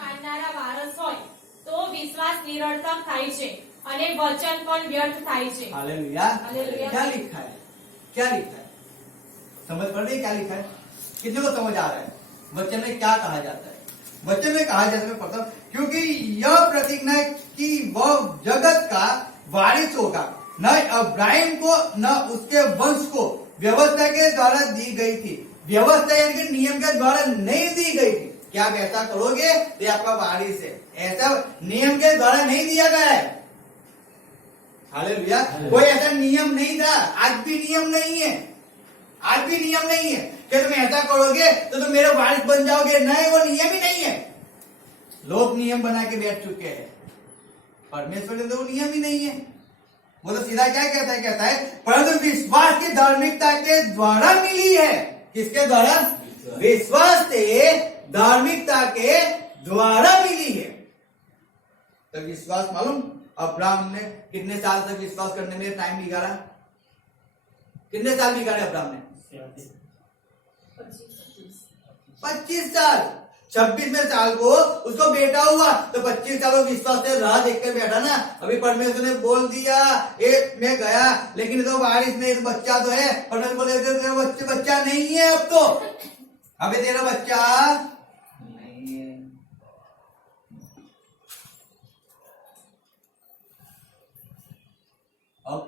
માનનારા વારસ હોય તો વિશ્વાસ નિરર્થક થાય છે અને વચન પણ વ્યર્થ થાય છે। हालेलुया। हालेलुया। क्या लिखा है? क्या लिखा है? समझ पड़ रही है क्या लिखा है? कितने को समझ आ रहा है? वचन में क्या कहा जाता है? वचन में कहा जाता है पता, क्योंकि यह प्रतिज्ञा कि वह जगत का वारिस होगा, न अब्राहिम को न उसके वंश को व्यवस्था के द्वारा दी गई थी। व्यवस्था यानी कि नियम के द्वारा नहीं दी गई थी। क्या आप ऐसा करोगे तो आपका वारिस है, ऐसा नियम के द्वारा नहीं दिया गया है। हालेलुया। कोई ऐसा नियम नहीं था, आज भी नियम नहीं है, आज भी नियम नहीं है कि तुम ऐसा करोगे तो तुम मेरे वारिस बन जाओगे। नहीं, वो नियम ही नहीं है। लोग नियम बना के बैठ चुके हैं, परमेश्वर ने तो वो नियम ही नहीं है। वो तो सीधा क्या कहता है परंतु विश्वास की धार्मिकता के द्वारा मिली है। किसके द्वारा? विश्वास से धार्मिकता के द्वारा मिली है। तो विश्वास मालूम अब्राहम ने कितने साल तक विश्वास करने में टाइम बिगाड़ा? कितने साल बिगाड़े अब्राहम ने? 25 साल। 26वें साल को उसको बेटा हुआ तो 25 साल वो विश्वास से राह देख कर बैठा ना। अभी परमेश्वर ने बोल दिया मैं गया, लेकिन तो वारिस नहीं, तो बच्चा तो है। परमेश्वर बोले तेरा बच्चा नहीं है, अब तो अभी तेरा बच्चा नहीं है। अब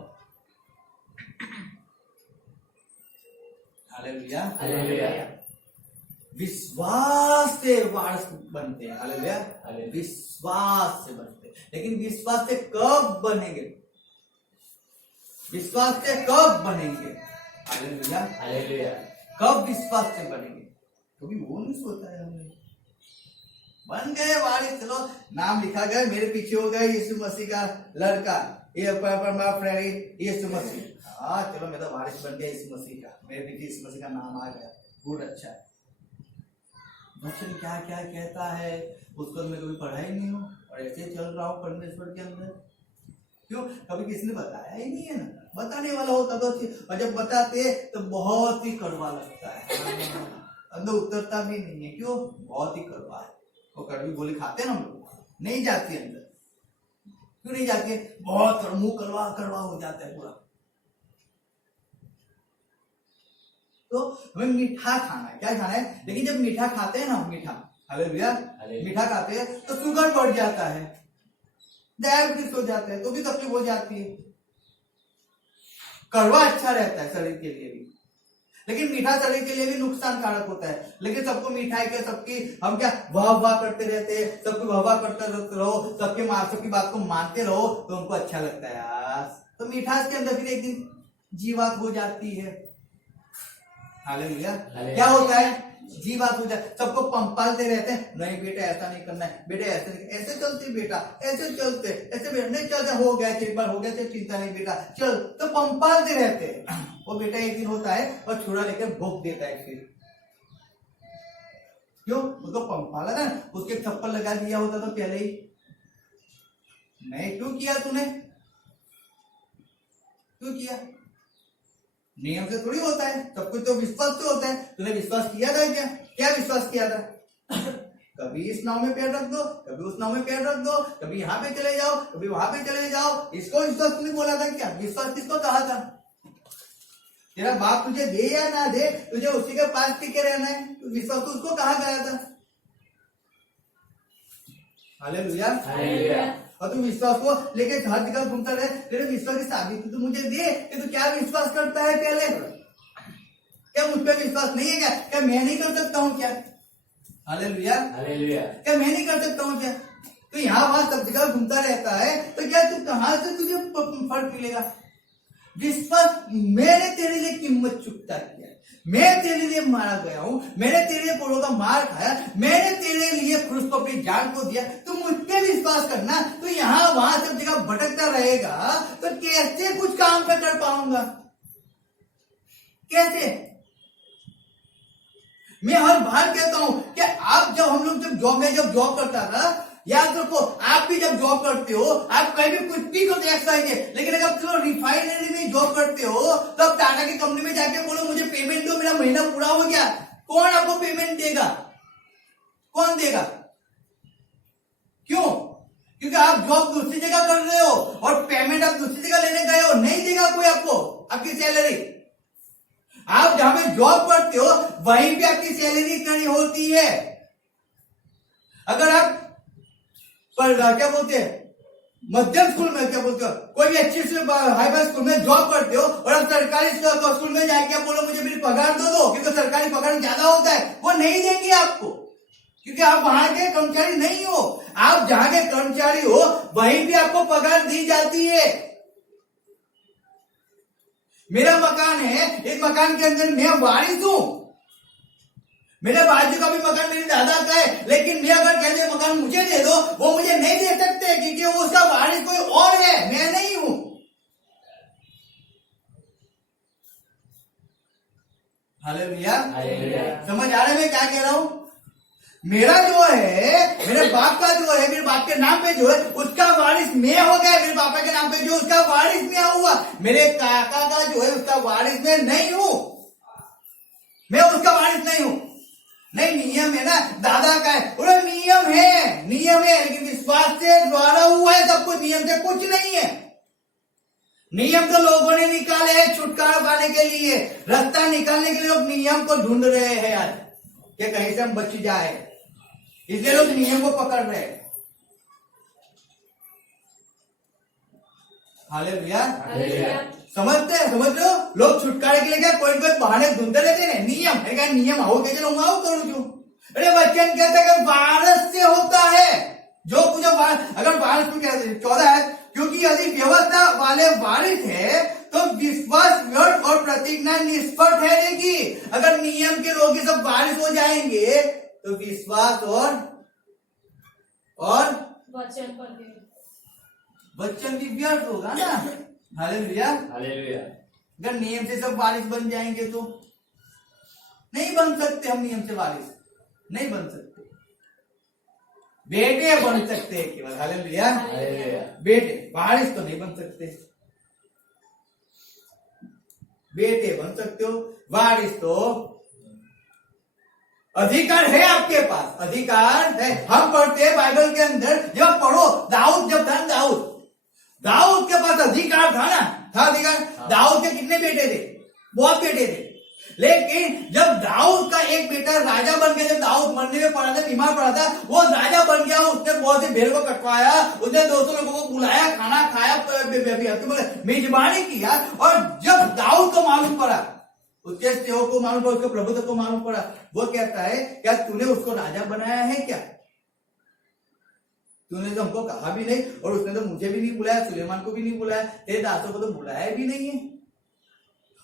हालेलुया। हालेलुया। विश्वास से वारिस बनते हैं। हालेलुया। विश्वास से बनते हैं, लेकिन विश्वास से कब बनेंगे? विश्वास से कब बनेंगे? हालेलुया। हालेलुया। कब विश्वास से बनेंगे? कभी वो नहीं सोचा है हमने। बन गए वारिस, चलो नाम लिखा गया, मेरे पीछे हो गया यीशु मसीह का लड़का, ये फ्रेंड यीशु मसीह। हाँ चलो मैं तो वारिस बन गया यीशु मसीह का, मेरे पीछे यीशु मसीह का नाम आ गया, गुड, अच्छा है। वचन क्या क्या कहता है उसको मैं कभी पढ़ा ही नहीं हूँ और ऐसे चल रहा हूँ परमेश्वर के अंदर। क्यों? कभी किसी ने बताया ही नहीं है ना। बताने वाला होता तो, और जब बताते तो बहुत ही कड़वा लगता है, अंदर उतरता भी नहीं है। क्यों? बहुत ही कड़वा है। वो कड़वी गोली खाते हैं ना हम लोग, नहीं जाती अंदर। क्यों नहीं जाती? बहुत मुंह कड़वा कड़वा हो जाता है पूरा। तो हमें मीठा खाना है। क्या खाना है? लेकिन जब मीठा खाते हैं ना, मीठा, हालेलुया, मीठा खाते हैं तो शुगर बढ़ जाता है, डायबिटीज हो जाता है, तो भी तकलीफ हो जाती है। कड़वा अच्छा रहता है शरीर के लिए भी, लेकिन मीठा शरीर के लिए भी नुकसान कारक होता है। लेकिन सबको मिठाई के, सबकी हम क्या वाह वाह करते रहते हैं, सबको वाह वाह करते रहो, सबकी बात को मानते रहो तो उनको अच्छा लगता है यार। तो मिठास के अंदर फिर एक दिन जीवात हो जाती है। हालेलुया। क्या होता है? जीवात हो जाए, सबको पंपालते रहते हैं, नहीं बेटा ऐसा नहीं करना है, बेटा ऐसे नहीं, ऐसे चलते बेटा, ऐसे चलते, ऐसे बेटा नहीं चलते, हो गया एक बार हो गया तो चिंता नहीं बेटा चल, तो पंपालते रहते हैं। वो बेटा एक दिन होता है और छुरा लेकर भोग देता है। फिर क्यों? उसको पंपाला ना, उसके थप्पड़ लगा दिया होता तो पहले ही नहीं। क्यों किया तूने? क्यों किया? नियम से थोड़ी होता है, सब कुछ तो विश्वास से होता है। तूने विश्वास किया था क्या? क्या विश्वास किया था? कभी इस नाव में पैर रख दो, कभी उस नाव में पैर रख दो, कभी यहाँ पे चले जाओ, कभी वहां पे चले जाओ। इसको विश्वास तूने बोला था क्या? विश्वास किसको कहा था? तेरा बाप तुझे दे या ना दे, तुझे उसी के पास टिके रहना है, तो विश्वास तो उसको कहा गया था। हालेलुया। हालेलुया। और तू विश्वास को लेके हर जगह घूमता रहे, तेरे विश्वास की साबिती तो मुझे दे कि तू क्या विश्वास करता है। पहले क्या मुझ पर विश्वास नहीं है क्या? क्या मैं नहीं कर सकता हूँ क्या? हालेलुया। हालेलुया। क्या मैं नहीं कर सकता हूँ क्या? तो यहाँ वहां सब जगह घूमता रहता है, तो क्या तू कहां से तुझे फर्क मिलेगा? विश्वास, मैंने तेरे लिए कीमत चुकता किया, मैं तेरे लिए मारा गया हूँ, मैंने तेरे लिए कोड़ों का मार खाया, मैंने तेरे लिए क्रूस पर अपनी जान को दिया, तू मुझ पे विश्वास करना। तो यहाँ वहां सब जगह भटकता रहेगा तो कैसे कुछ काम पे कर पाऊंगा? कैसे? मैं हर बार कहता हूं कि आप जब हम लोग जब जॉब करता था, याद रखो, आप भी जब जॉब करते हो, आप कहीं भी कुछ भी को देख पाएंगे, लेकिन अगर चलो रिफाइनरी में जॉब करते हो तो आप टाटा की कंपनी में जाके बोलो मुझे पेमेंट दो, मेरा महीना पूरा हो गया, कौन आपको पेमेंट देगा? कौन देगा? क्यों? क्योंकि आप जॉब दूसरी जगह कर रहे हो और पेमेंट आप दूसरी जगह लेने गए हो, नहीं देगा कोई आपको आपकी सैलरी। आप जहां पे जॉब करते हो वहीं पे आपकी सैलरी खड़ी होती है। अगर आप पर क्या बोलते हैं मध्यम स्कूल में, क्या बोलते हो, कोई भी अच्छी हाई फाई स्कूल में जॉब करते हो और आप सरकारी स्कूल में जाके आप बोलो मुझे मेरी पगार दो, क्योंकि सरकारी पगार ज्यादा होता है, वो नहीं देंगे आपको, क्योंकि आप वहां के कर्मचारी नहीं हो। आप जहां के कर्मचारी हो वहीं भी आपको पगार दी जाती है। मेरा मकान है, इस मकान के अंदर मैं वारिस हूं, मेरे बाजू का भी मकान मेरे दादा का है, लेकिन मैं अगर कहते मकान मुझे दे दो, वो मुझे नहीं दे सकते, क्योंकि वो उसका वारिस कोई और है, मैं नहीं हूं। हालेलुया। समझ आ रहा है मैं क्या कह रहा हूं? मेरा जो है, मेरे बाप का जो है, मेरे बाप के नाम पे जो है उसका वारिस मैं हो गया, मेरे पापा के नाम पे जो उसका वारिस मैं हुआ, मेरे काका का जो है उसका वारिस मैं नहीं हूं, मैं उसका वारिस नहीं हूं। नहीं, नियम है ना, दादा का है, बोले नियम है, लेकिन विश्वास से द्वारा हुआ है सब कुछ, नियम से कुछ नहीं है। नियम तो लोगों ने निकाले हैं छुटकारा पाने के लिए, रास्ता निकालने के लिए लोग नियम को ढूंढ रहे हैं यार, कि कहीं से हम बच जाए, इसलिए लोग नियम को पकड़ रहे हैं। हालेलुया। समझ रहे हो? लोग छुटकारे के लिए क्या कोई बहाने ढूंढते रहते हैं। नियम है क्या, नियम आओ कैसे लूंगा करूं क्यों? अरे वचन कहते हैं कि वारस से होता है जो कुछ, अगर वारस में कहते 14 है, क्योंकि यदि व्यवस्था वाले वारिस है तो विश्वास व्यर्थ और प्रतिज्ञा निष्फल ठहरेगी। अगर नियम के लोग सब वारिस हो जाएंगे तो विश्वास और वचन भी व्यर्थ होगा ना। हालेलुया। अगर नियम से सब वारिस बन जाएंगे तो नहीं बन सकते, हम नियम से वारिस नहीं बन सकते, बेटे बन सकते हैं केवल। हालेलुया। बेटे, वारिस तो नहीं बन सकते, बेटे बन सकते हो, वारिस तो अधिकार है आपके पास, अधिकार है। हम पढ़ते हैं बाइबल के अंदर, जब पढ़ो दाऊद जब था, दाऊद के पास अधिकार था ना, था अधिकार। दाऊद के कितने बेटे थे? बहुत बेटे थे, लेकिन जब दाऊद का एक बेटा राजा बन गया, जब दाऊद मरने में पड़ा था, बीमार पड़ा था, वो राजा बन गया, उसने बहुत से भेड़ को कटवाया, उसने 200 लोगों को बुलाया, खाना खाया, मेजबानी किया। और जब दाऊद को मालूम पड़ा, उसके सेवक को मालूम पड़ा, उसके प्रभुत्व को मालूम पड़ा, वो कहता है क्या तूने उसको राजा बनाया है क्या? तूने तो हमको कहा भी नहीं, और उसने तो मुझे भी नहीं बुलाया, सुलेमान को भी नहीं बुलाया, तेरे दासों को तो बुलाया भी नहीं है।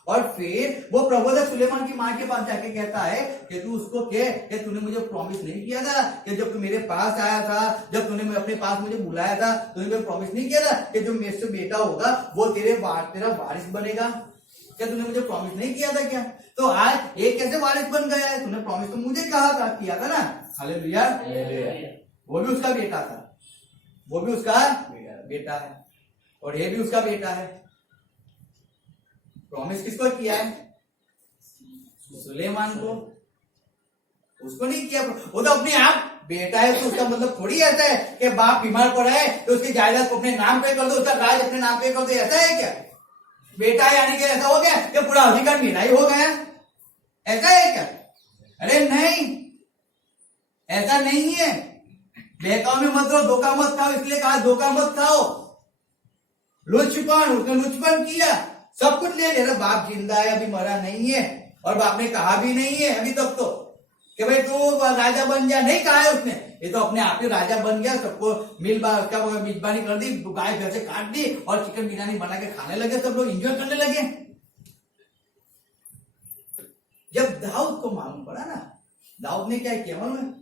और फिर वो प्रबोधक सुलेमान की मां के पास जाके कहता है कि तू उसको कह कि तूने मुझे प्रॉमिस नहीं किया था कि जब तू मेरे पास आया था, जब तूने अपने पास मुझे बुलाया था, तूने मुझे प्रॉमिस नहीं किया था कि जो मेरे से बेटा होगा वो तेरा वारिस बनेगा? क्या तूने मुझे प्रॉमिस नहीं किया था क्या? तो आज एक कैसे वारिस बन गया है? तूने प्रॉमिस तो मुझे कहा था, किया था ना। हालेलुया। वो भी उसका बेटा था, वो भी उसका बेटा है, और ये भी उसका बेटा है। प्रॉमिस किसको किया है? सुलेमान को, उसको नहीं किया। वो तो अपने आप बेटा है, तो उसका मतलब थोड़ी ऐसा है कि बाप बीमार पड़ा है तो उसकी जायदाद को अपने नाम पे कर दो, उसका राज अपने नाम पे कर दो, ऐसा है क्या? बेटा है यानी कि ऐसा हो गया कि पूरा अधिकार मेरा ही हो गया, ऐसा है क्या? अरे नहीं, ऐसा नहीं है। बहकाव में मत रहो, धोखा मत खाओ, इसलिए कहा धोखा मत खाओ। लुचपन, उसने लुचपन किया, सब कुछ ले लेना। बाप जिंदा है, अभी मरा नहीं है, और बाप ने कहा भी नहीं है अभी तक तो कि भाई तू राजा बन जा, नहीं कहा है उसने। ये तो अपने आप ही राजा बन गया, सबको मेजबानी कर दी, गाय घर से काट दी और चिकन बिरयानी बना के खाने लगे, सब लोग एंजॉय करने लगे। जब दाऊद को मालूम पड़ा ना, दाऊद ने क्या किया मालूम है?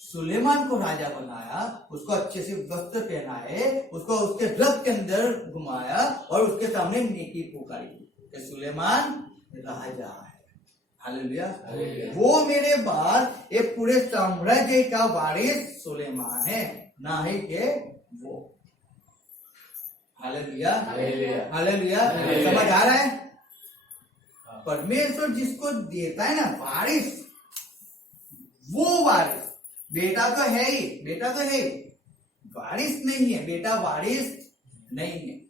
सुलेमान को राजा बनाया, उसको अच्छे से वस्त्र पहनाए, उसको उसके रथ के अंदर घुमाया और उसके सामने नेकी पुकारी कि सुलेमान राजा है। हालेलुया। वो मेरे बाद एक पूरे साम्राज्य का वारिस सुलेमान है, ना ही के वो। हालेलुया। हालेलुया। समझ आ रहा है? परमेश्वर जिसको देता है ना वारिस, वो वारिस, बेटा तो है ही, बेटा तो है, वारिस नहीं है बेटा, वारिस नहीं है।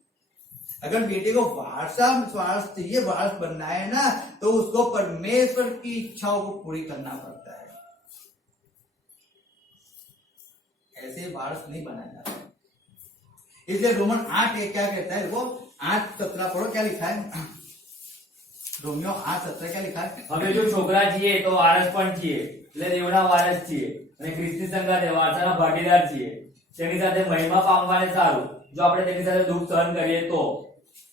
अगर बेटे को वारस चाहिए, वारस बनना है ना, तो उसको परमेश्वर की इच्छाओं को पूरी करना पड़ता है। ऐसे वारस नहीं बना जाता। इसलिए रोमन 8 क्या कहता है, वो 8:17 पढ़ो, क्या लिखा है? रोमियो 8:17 क्या लिखा है? હવે જો છોકરા છીએ તો વારસ પણ છીએ, એટલે દેવના વારસ છીએ અને ખ્રિસ્તી સંગાથે વારસાના ભાગીદાર છીએ। તેની સાથે મહિમા પામવાને સારું, જો આપણે તેની સાથે દુઃખ સહન કરીએ તો।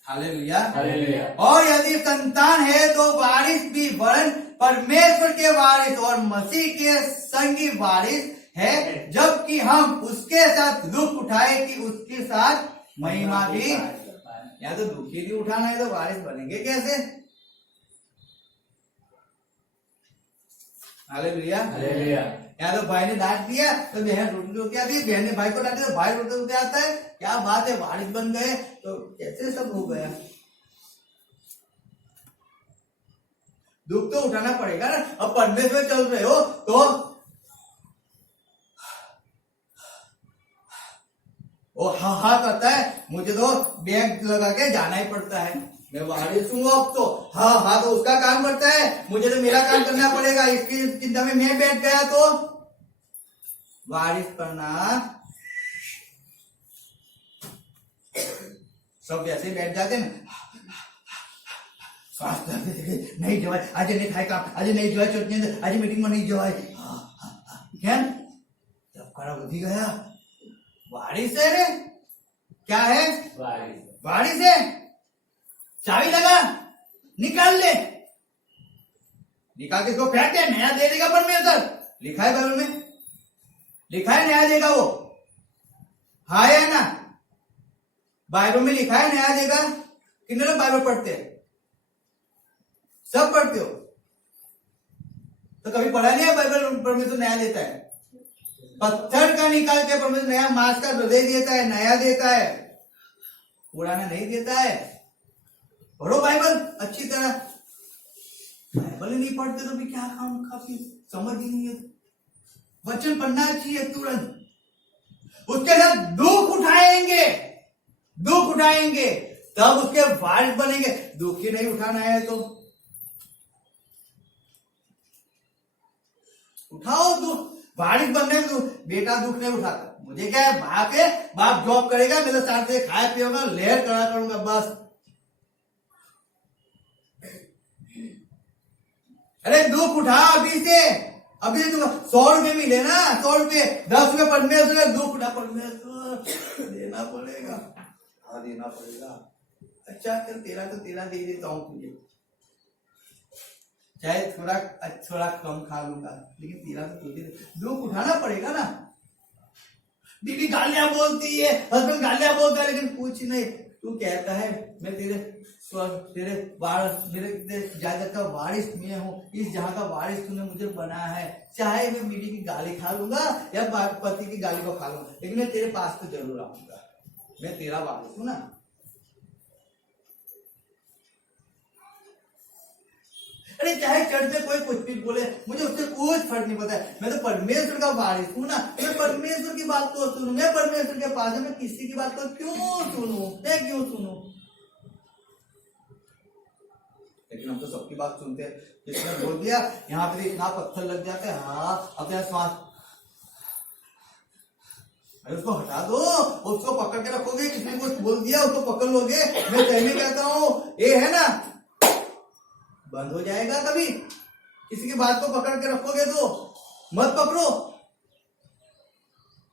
Hallelujah, hallelujah. और यदि संतान है तो वारिस भी, वरन परमेश्वर के वारिस और मसीह के संगी वारिस है, जबकि हम उसके साथ दुख उठाए कि उसके साथ महिमा भी। या तो दुख ही नहीं उठाना है तो वारिस बनेंगे कैसे? Hallelujah, hallelujah. या तो भाई ने डांट दिया तो बहन रोटी रोटी आती है, बहन ने भाई को डांट दिया तो भाई रोटी रोटी आता है। क्या बात है, वारिस बन गए तो कैसे सब हो गया? दुख तो उठाना पड़ेगा ना। अब परमेश्वर चल रहे हो तो वो हा करता है, मुझे तो बैग लगा के जाना ही पड़ता है, मैं वारिस हूँ अब तो। हाँ तो उसका काम करता है, मुझे तो मेरा काम करना पड़ेगा। इसकी चिंता में मैं बैठ गया तो वारिस करना सब ऐसे बैठ जाते ना, श्वास नहीं जवाय, आज नहीं खाए काम, आज नहीं जवाय चटनी, आज मीटिंग में नहीं जवाय। क्या जब कड़ा बुद्धि गया, वारिस है रे, क्या है? वारिस है। चाबी लगा, निकाल ले, निकाल के इसको फेंक दे, नया दे देगा परमेश्वर। लिखा है बाइबल में, लिखा है नया देगा वो। हाँ है ना, बाइबल में लिखा है नया देगा। कितने लोग बाइबल पढ़ते हैं? सब पढ़ते हो तो कभी पढ़ा नहीं है बाइबल परमेश्वर नया देता है? पत्थर का निकाल के परमेश्वर नया मांस का हृदय देता है, नया देता है, पुराना नहीं देता है। पढ़ो बाइबल अच्छी तरह। बाइबल ही नहीं पढ़ते तो भी क्या काम, काफी समझ ही नहीं है। वचन पढ़ना चाहिए तुरंत। उसके साथ दुख उठाएंगे, दुख उठाएंगे तब उसके वारिस बनेंगे। दुख ही नहीं उठाना है तो उठाओ दुख। वारिस बनने में बेटा दुख नहीं उठाता। मुझे क्या है, बाप है, बाप जॉब करेगा, मेरे साथ से खाया पिएगा, लेयर करा करूंगा बस। अरे दुख उठा अभी से, अभी से तुम 100 रुपये मिले ना, 100 रुपये, 10 रुपये परमेश्वर, दुख उठा परमेश्वर देना पड़ेगा, हाँ देना पड़ेगा। अच्छा चल तेरा तो तेरा दे देता हूँ तुझे, चाहे थोड़ा कम खा लूंगा, लेकिन तेरा तो तुझे दुख उठाना पड़ेगा ना। बीवी गालियां बोलती है, हस्बैंड गालियां बोलता है, लेकिन कुछ नहीं। तू कहता है मैं तेरे जायदाद का वारिस मैं हूँ, इस जहां का वारिस तूने मुझे बनाया है। चाहे मैं बीवी की गाली खा लूंगा या पति की गाली को खा लूंगा, लेकिन मैं तेरे पास तो जरूर आऊंगा, मैं तेरा वारिस हूं ना। अरे चाहे चर्च में कोई कुछ भी बोले, मुझे उससे कुछ फर्क नहीं पड़ता है। मैं तो परमेश्वर का वारिस हूं ना, मैं परमेश्वर की बात को सुनूं, मैं परमेश्वर के पास है, मैं किसी की बात को क्यों सुनूं, मैं क्यों सुनूं? लेकिन हम तो सबकी बात सुनते हैं। किसने बोल दिया यहाँ पे इतना पत्थर लग जाता है, हाँ अपने श्वास, अरे उसको हटा दो, उसको पकड़ के रखोगे। किसने कुछ बोल दिया उसको पकड़ लोगे। मैं कहने कहता हूँ ये है ना, बंद हो जाएगा कभी। किसी की बात को पकड़ के रखोगे तो मत पकड़ो,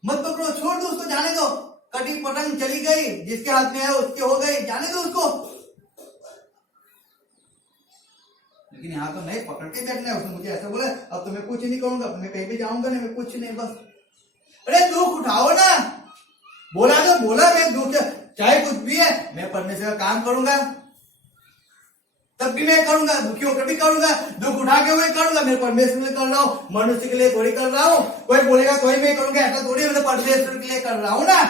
मत पकड़ो, छोड़ दो उसको, जाने दो। कटी पतंग चली गई, जिसके हाथ में है उसके हो गई, जाने दो उसको। लेकिन यहाँ तो नहीं, पकड़ के बैठना है। उसने मुझे ऐसा बोला, अब तो मैं कुछ नहीं करूंगा, मैं कहीं भी जाऊंगा नहीं, मैं कुछ नहीं, बस। अरे दुख उठाओ ना, बोला तो बोला, मैं दुख चाहे कुछ भी है, मैं परमेश्वर का काम करूंगा, तब भी मैं करूंगा, दुखी होकर भी करूंगा, दुख उठा के हुए करूंगा। मैं परमेश्वर के लिए कर रहा हूँ, मनुष्य के लिए थोड़ी कर रहा हूँ। कोई बोलेगा तो ही मैं करूंगा, ऐसा थोड़ी, मैं तो परमेश्वर के लिए कर रहा हूँ ना।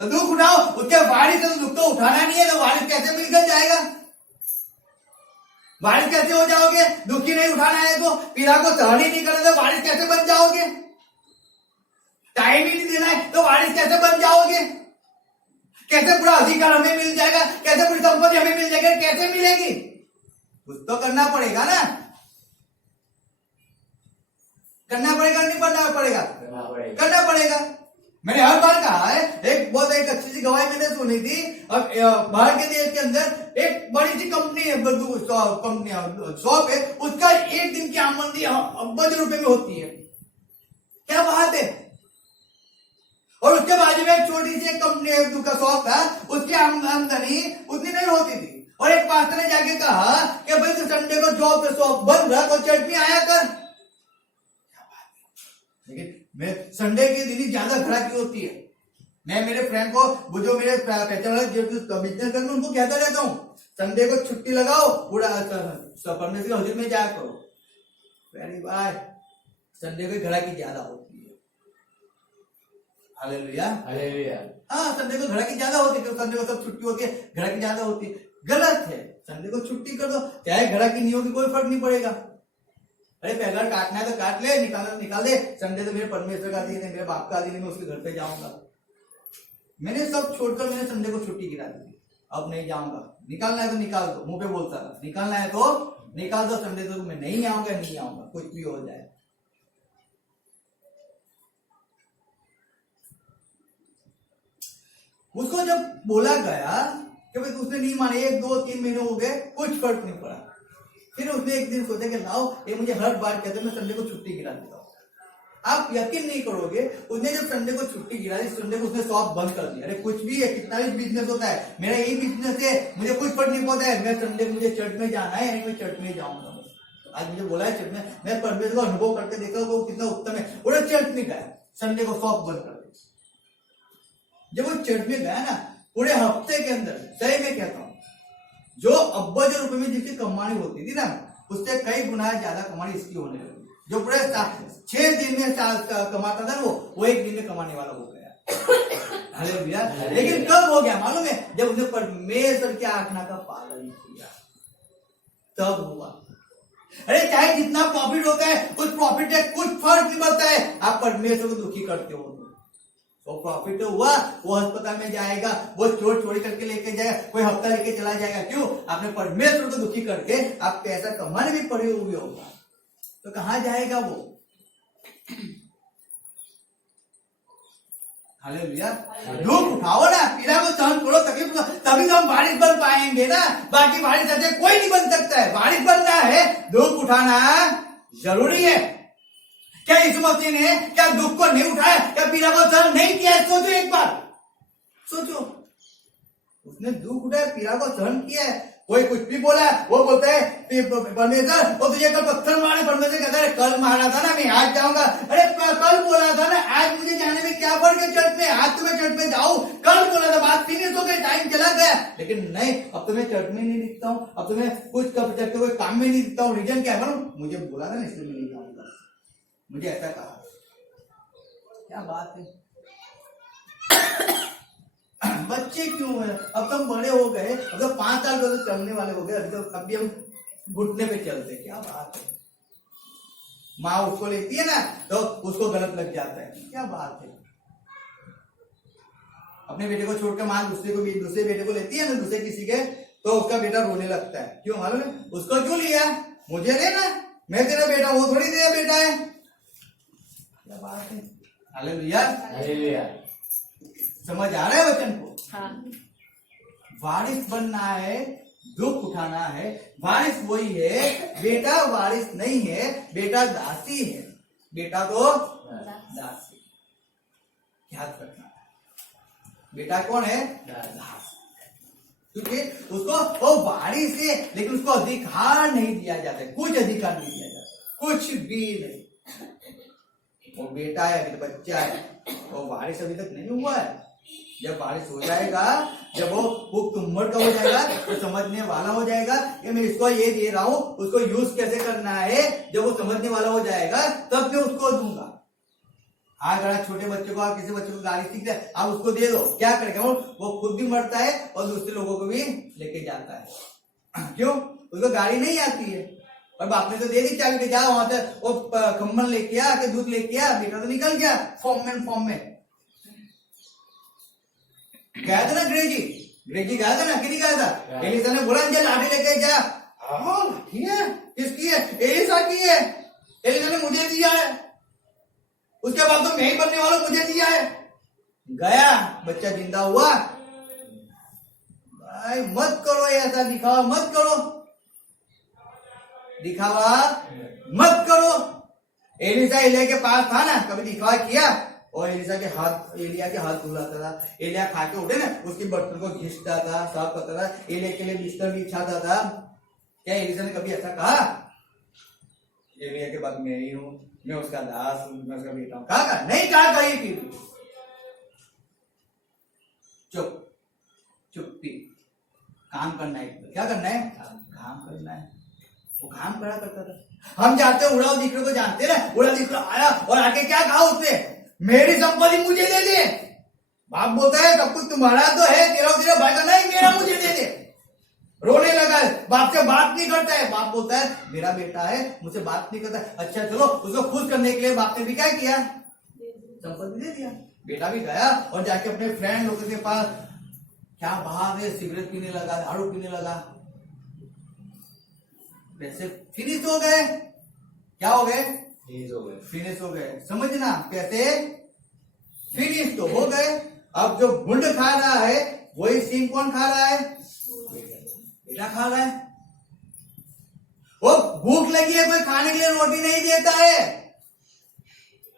तो दुख उठाओ, उसके वारिस तो दुख तो उठाना नहीं है, तो वारिस कैसे मिलकर जाएगा? वारिस कैसे हो जाओगे? दुखी नहीं उठाना है तो, पीड़ा को सहन ही नहीं करना तो वारिस कैसे बन जाओगे? टाइम ही नहीं देना है तो वारिस कैसे बन जाओगे? कैसे पूरा अधिकार हमें मिल जाएगा? कैसे पूरी संपत्ति हमें मिल जाएगी? कैसे मिलेगी? कुछ तो करना पड़ेगा ना, करना पड़ेगा नहीं करना पड़ेगा? करना पड़ेगा। मैंने हर बार कहा है, एक बहुत एक अच्छी सी गवाही मैंने सुनी थी। अब बाहर के देश के अंदर एक बड़ी सी कंपनी है, शॉप है, उसका एक दिन की आमदनी अरबों रुपए में होती है। क्या बात है। और उसके बाजू में एक छोटी सी कंपनी का शॉप था, उसकी आमदनी उतनी नहीं होती थी। और एक पास्टर ने जाके कहा कि भाई तो संडे को जॉब पे शॉप बंद रख और चर्च में आया कर। लेकिन मैं संडे के दिन ही ज्यादा ग्राहकी होती है। मैं मेरे फ्रेंड को, वो जो मेरे पहचान जो बिजनेस करते उनको कहता रहता हूँ, संडे को छुट्टी लगाओ, पूरा परमेश्वर के हजूर में जाया करो। वेरी बाय, संडे को ग्राहकी ज्यादा होती है। Hallelujah, hallelujah. हाँ, संडे को ग्राहकी ज्यादा होती है, संडे को सब छुट्टी होती है, ग्राहकी ज्यादा होती है। गलत है, संडे को छुट्टी कर दो, चाहे ग्राहकी नहीं होगी कोई फर्क नहीं पड़ेगा। अरे पहला काटना है तो काट ले, निकालना तो निकाल दे। संडे तो मेरे परमेश्वर का दिन है, मेरे बाप का दिन है, मैं उसके घर पे जाऊंगा। मैंने सब छोड़कर मैंने संडे को छुट्टी गिरा दी। अब नहीं जाऊंगा, निकालना है तो निकाल दो, मुंह पे बोलता था, निकालना है तो निकाल दो, संडे तो मैं नहीं आऊंगा, नहीं आऊंगा, कुछ भी हो जाए। उसको जब बोला गया कि भाई उसने नहीं माने, 1 2 3 महीने हो गए, कुछ फर्क नहीं पड़ा। फिर उसने एक दिन सोचा कि लाओ, ये मुझे हर बार कहते मैं संडे को छुट्टी गिरा देता हूँ। आप यकीन नहीं करोगे, उसने जब संडे को छुट्टी गिरा दी, संडे को उसने शॉप बंद कर दिया। अरे कुछ भी है, कितना भी बिजनेस होता है, मेरा यही बिजनेस है, मुझे कुछ फर्क नहीं पड़ता है। मैं संडे मुझे चर्च में जाना है, यानी मैं चर्च में जाऊंगा। आज मुझे बोला है चर्च में, मैं परमेश्वर को अनुभव करके देखा वो कितना उत्तम है। वो चर्च में गया, संडे को शॉप बंद कर दिया। जब वो चर्च में गया ना, पूरे हफ्ते के अंदर, सही में कहता हूँ, जो अब्बा रुपए में जिसकी कमानी होती थी ना, उससे कई गुना ज्यादा कमानी इसकी होने लगी। जो पूरे 6 दिन में कमाता था वो 1 दिन में कमाने वाला हो गया। हालेलुया। लेकिन कब हो गया मालूम है? जब उसने परमेश्वर की आज्ञा का पालन किया, तब हुआ। अरे चाहे जितना प्रॉफिट होता है, उस प्रॉफिट से कुछ फर्क नहीं पड़ता है। आप परमेश्वर को दुखी करते हो, वो प्रॉफिट तो हुआ, वो अस्पताल में जाएगा, वो चोर चोरी करके लेके जाएगा, कोई हफ्ता लेके चला जाएगा। क्यों? आपने परमेश्वर को दुखी करके आप पैसा कमाने में पड़े हुए होगा, तो कहां जाएगा वो? हालेलुया। दुख उठाओ ना, पीड़ा को सहन करो, तकलीफ, तभी तो हम बारिश बन पाएंगे ना। बाकी बारिश ऐसे कोई नहीं बन सकता है। बारिश बनना है, दुख उठाना जरूरी है। क्या यीशु मसीह ने क्या दुख को नहीं उठाया? क्या पीड़ा को सहन नहीं किया? सोचो एक बार, सोचो। उसने दुख उठाया, पीड़ा को सहन किया है। कोई कुछ भी बोला, वो बोलता है परमेश्वर वो तुझे कल पत्थर मारे, परमेश्वर कहता है कल मारा था ना, मैं आज जाऊंगा। अरे कल बोला था ना, आज मुझे जाने में क्या फर्क है चर्च में? आज तो मैं चर्च में जाऊं, कल बोला था, बात फिनिश हो गई, टाइम चला गया। लेकिन नहीं, अब तो मैं चर्च में नहीं दिखता हूँ, अब तो मैं कुछ कोई काम में नहीं दिखता हूँ। रीजन क्या है मालूम? मुझे बोला था ना, इसलिए मैं नहीं जाऊंगा, मुझे ऐसा कहा। क्या बात है। बच्चे क्यों है? अब तो हम बड़े हो गए, अब तो 5 साल के तो चलने वाले हो गए, अभी हम घुटने पे चलते। क्या बात है। माँ उसको लेती है ना तो उसको गलत लग जाता है। क्या बात है। अपने बेटे को छोड़कर माँ दूसरे बेटे को लेती है ना, दूसरे किसी के, तो उसका बेटा रोने लगता है। क्यों मालूम है? उसको क्यों लिया? मुझे लेना, मैं तेरा बेटा, वो थोड़ी तेरा बेटा है। क्या बात है। Hallelujah, hallelujah. समझ आ रहा है वचन को? हाँ। वारिस बनना है, दुख उठाना है। वारिस वही है, बेटा वारिस नहीं है, बेटा दासी है। बेटा तो दासी। याद रखना, बेटा कौन है? दासी। क्योंकि उसको वो वारिस है, लेकिन उसको अधिकार नहीं दिया जाता, कुछ अधिकार नहीं दिया जाता, कुछ भी नहीं। वो बेटा है, अभी तो बच्चा है, वो वारिस अभी तक नहीं हुआ है। जब बारिश हो जाएगा, जब वो पुख्त उम्र का हो जाएगा, तो समझने वाला हो जाएगा कि मैं इसको ये दे रहा हूं, उसको यूज कैसे करना है, जब वो समझने वाला हो जाएगा तब मैं उसको दूंगा। अगर आप छोटे बच्चे को, आप किसी बच्चे को गाड़ी सीख रहे, आप उसको दे दो, क्या करेगा वो खुद भी मरता है और दूसरे लोगों को भी लेके जाता है। क्यों? उसको गाड़ी नहीं आती है, और बाप ने तो दे दी चाबी के, जा वहां से वो खम्मन लेके आ के दूध लेके आ। बेटा तो निकल गया फॉर्म में गया था ना। ग्रेजी गया था ना कि नहीं गया था? एलिसा ने बोला जा लाठी लेके जा। लाठी है किसकी है? एलिसा की है। एलिसा ने मुझे दिया है, उसके बाद तो मैं ही बनने वाला, मुझे दिया है। गया, बच्चा जिंदा हुआ। भाई मत करो ऐसा, दिखावा मत करो, दिखावा मत करो। एलिसा एलिया के पास था ना, कभी दिखावा किया? और एलिया के हाथ धुलाता था। एलिया खा के उठे ना, उसकी बर्तन को घिसता था, साफ करता था, एलिया के लिए बिस्तर बिछाता था। क्या एलिसा ने कभी ऐसा कहा? एलिया के बाद मैं ही हूं, मैं उसका दास हूं, मैं उसका बेटा हूं? कहा? नहीं कहा कहीं की। चुप्पी। काम करना है, क्या करना है? काम करना है। वो काम करा करता था। हम जाते उड़ाव दिखरे को जानते ना, उड़ाव दिखरा आया और आके क्या कहा उसने? मेरी संपत्ति मुझे दे दे। बाप बोलता है सब कुछ तुम्हारा तो है, तेरा भाई का नहीं, मेरा मुझे दे दे। रोने लगा है, बाप से बात नहीं करता है। बाप बोलता है मेरा बेटा है, मुझसे बात नहीं करता है। अच्छा चलो, उसको खुश करने के लिए बाप ने भी क्या किया? संपत्ति दे दिया। बेटा भी गया और जाके अपने फ्रेंड लोगों के पास क्या बाहर है, सिगरेट पीने लगा, दारू पीने लगा। पैसे फिनिश हो गए। क्या हो गए? फिनिश हो गए। समझना, पैसे फिनिश तो हो गए। अब जो भुंड खा रहा है वही सिंह कौन खा रहा है? बेटा खा रहा है। वो भूख लगी है, कोई खाने के लिए रोटी नहीं देता है।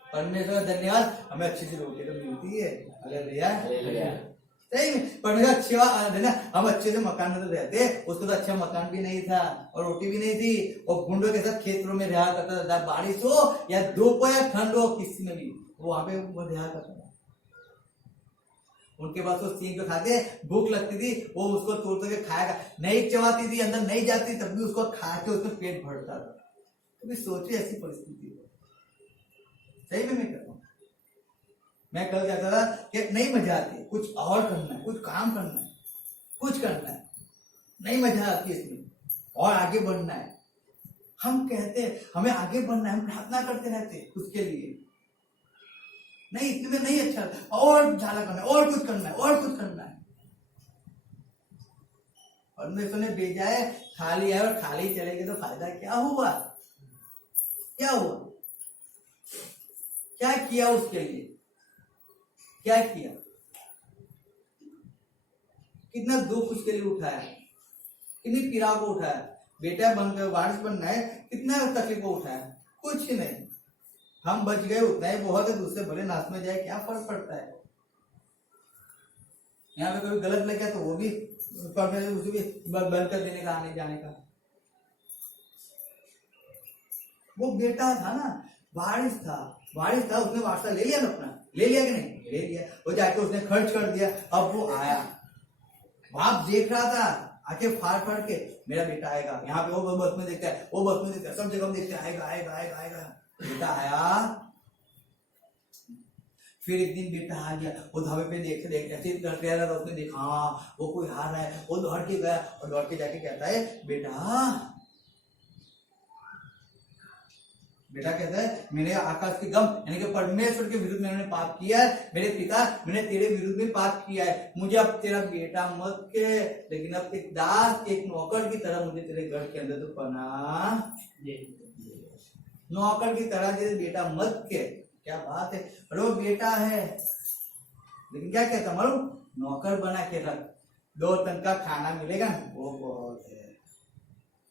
परमेश्वर धन्यवाद, हमें अच्छी सी रोटी तो मिलती है। हालेलुया। सही में परमेश्वर अच्छी बात है ना। हम अच्छे से मकान में तो रहते, उसको तो अच्छा मकान भी नहीं था और रोटी भी नहीं थी। और भुंडों के साथ खेतों में रहा करता था, बारिश हो या धूप हो या ठंड हो, किसी में भी वो वहां पे रहा करता था। उनके पास वो सींग पे खाते, भूख लगती थी, वो उसको तोड़ तोड़ के खाएगा। नहीं चबाती थी, अंदर नहीं जाती, तब भी उसको खा के उसका पेट भरता था। तो सोचिए ऐसी परिस्थिति। सही में मैं कहता हूँ, मैं कल कहता था कि नहीं मजा आती, कुछ और करना है, कुछ काम करना है, कुछ करना है, नहीं मजा आती इसमें, और आगे बढ़ना है। हम कहते हैं हमें आगे बढ़ना है, हम प्रार्थना करते रहते उसके लिए, नहीं इतने में नहीं अच्छा, और ज्यादा करना है, और कुछ करना है, और कुछ करना है। परमेश्वर ने भेजा है, खाली है और खाली चले गए तो फायदा क्या हुआ? क्या हुआ? क्या किया उसके लिए? क्या किया? कितना दुख उसके लिए उठाया, कितनी पीड़ा को उठाया। बेटा बनकर वारिस बनना है, कितना तकलीफ को उठाया। कुछ नहीं, हम बच गए उतना ही बहुत है। दूसरे भले नाश में जाए, क्या फर्क पड़ता है? यहाँ पे कभी गलत लग गया तो वो भी उसे भी बंद कर देने का, आने जाने का। वो बेटा था ना, वारिस था, उसने वारसा ले लिया ना अपना, ले लिया कि नहीं? ले लिया। वो जाके उसने खर्च कर दिया। अब वो आया, बाप देख रहा था, आके फाड़ के मेरा बेटा आएगा। यहाँ पे वो बस में देखता है, वो बस में देखता है, सब जगह देखता है, आएगा। बेटा आया। फिर एक दिन बेटा आ गया, वो धाबे पे देखते ऐसे करते रहा था। उसने देखा हाँ वो कोई आ रहा है, वो दौड़ के गया और दौड़ के जाके कहता है बेटा कहता है मैंने आकाश की गम यानी कि परमेश्वर के विरुद्ध मैंने पाप किया है। मेरे पिता, मैंने तेरे विरुद्ध में पाप किया है। मुझे अब तेरा बेटा मत के, लेकिन अब एक दास, एक नौकर की तरह मुझे तेरे घर के अंदर तो पनाह दे। नौकर की तरह तेरे बेटा मत के। क्या बात है। और वो बेटा है, लेकिन क्या कहता मालूम? नौकर बना के रख, 2 टन का खाना मिलेगा, वो बहुत है।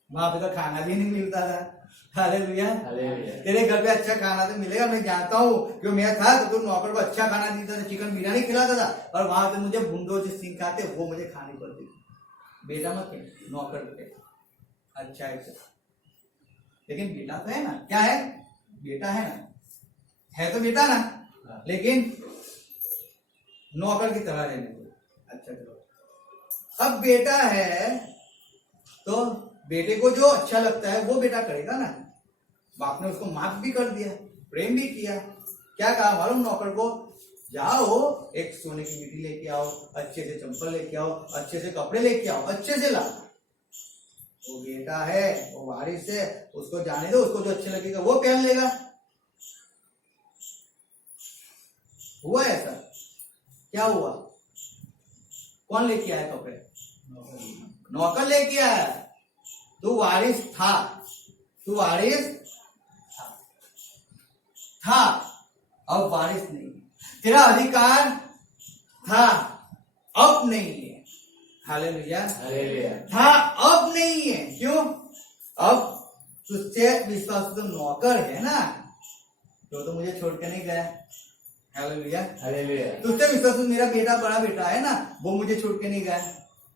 वहां पे तो खाना भी नहीं मिलता था। हालेलुया। तेरे घर पे अच्छा खाना तो मिलेगा, मैं जानता हूँ, क्यों मैं था तो नौकर को अच्छा खाना देता था, चिकन बिरयानी खिलाता था, और वहां पे मुझे भुंडो जो सिंह खाते वो मुझे खानी पड़ती थी। बेटा मत के, नौकर पे अच्छा है। लेकिन बेटा तो है ना, क्या है? बेटा है ना, है तो बेटा ना, लेकिन नौकर की तरह रहने दो। अच्छा चलो, अब बेटा है तो बेटे को जो अच्छा लगता है वो बेटा करेगा ना। बाप ने उसको माफ भी कर दिया, प्रेम भी किया। क्या कहा मालूम नौकर को? जाओ एक सोने की मीठी लेके आओ, अच्छे से चंपल लेके आओ, अच्छे से कपड़े लेके आओ, अच्छे से ला। वो बेटा है, वो वारिस है, उसको जाने दो, उसको जो अच्छा लगेगा वो पहन लेगा। हुआ ऐसा? क्या हुआ? कौन लेके आया कपड़े? नौकर लेके आया। तू वारिस था, तू वारिस था, अब वारिस नहीं। तेरा अधिकार था, अब नहीं है। हालेलुया। हालेलुया। था, अब नहीं है। क्यों? अब तुझसे विश्वास तो नौकर है ना, तो मुझे छोड़ के नहीं गया। हालेलुया। हालेलुया। तुझसे विश्वास मेरा बेटा, बड़ा बेटा है ना, वो मुझे छोड़ के नहीं गया।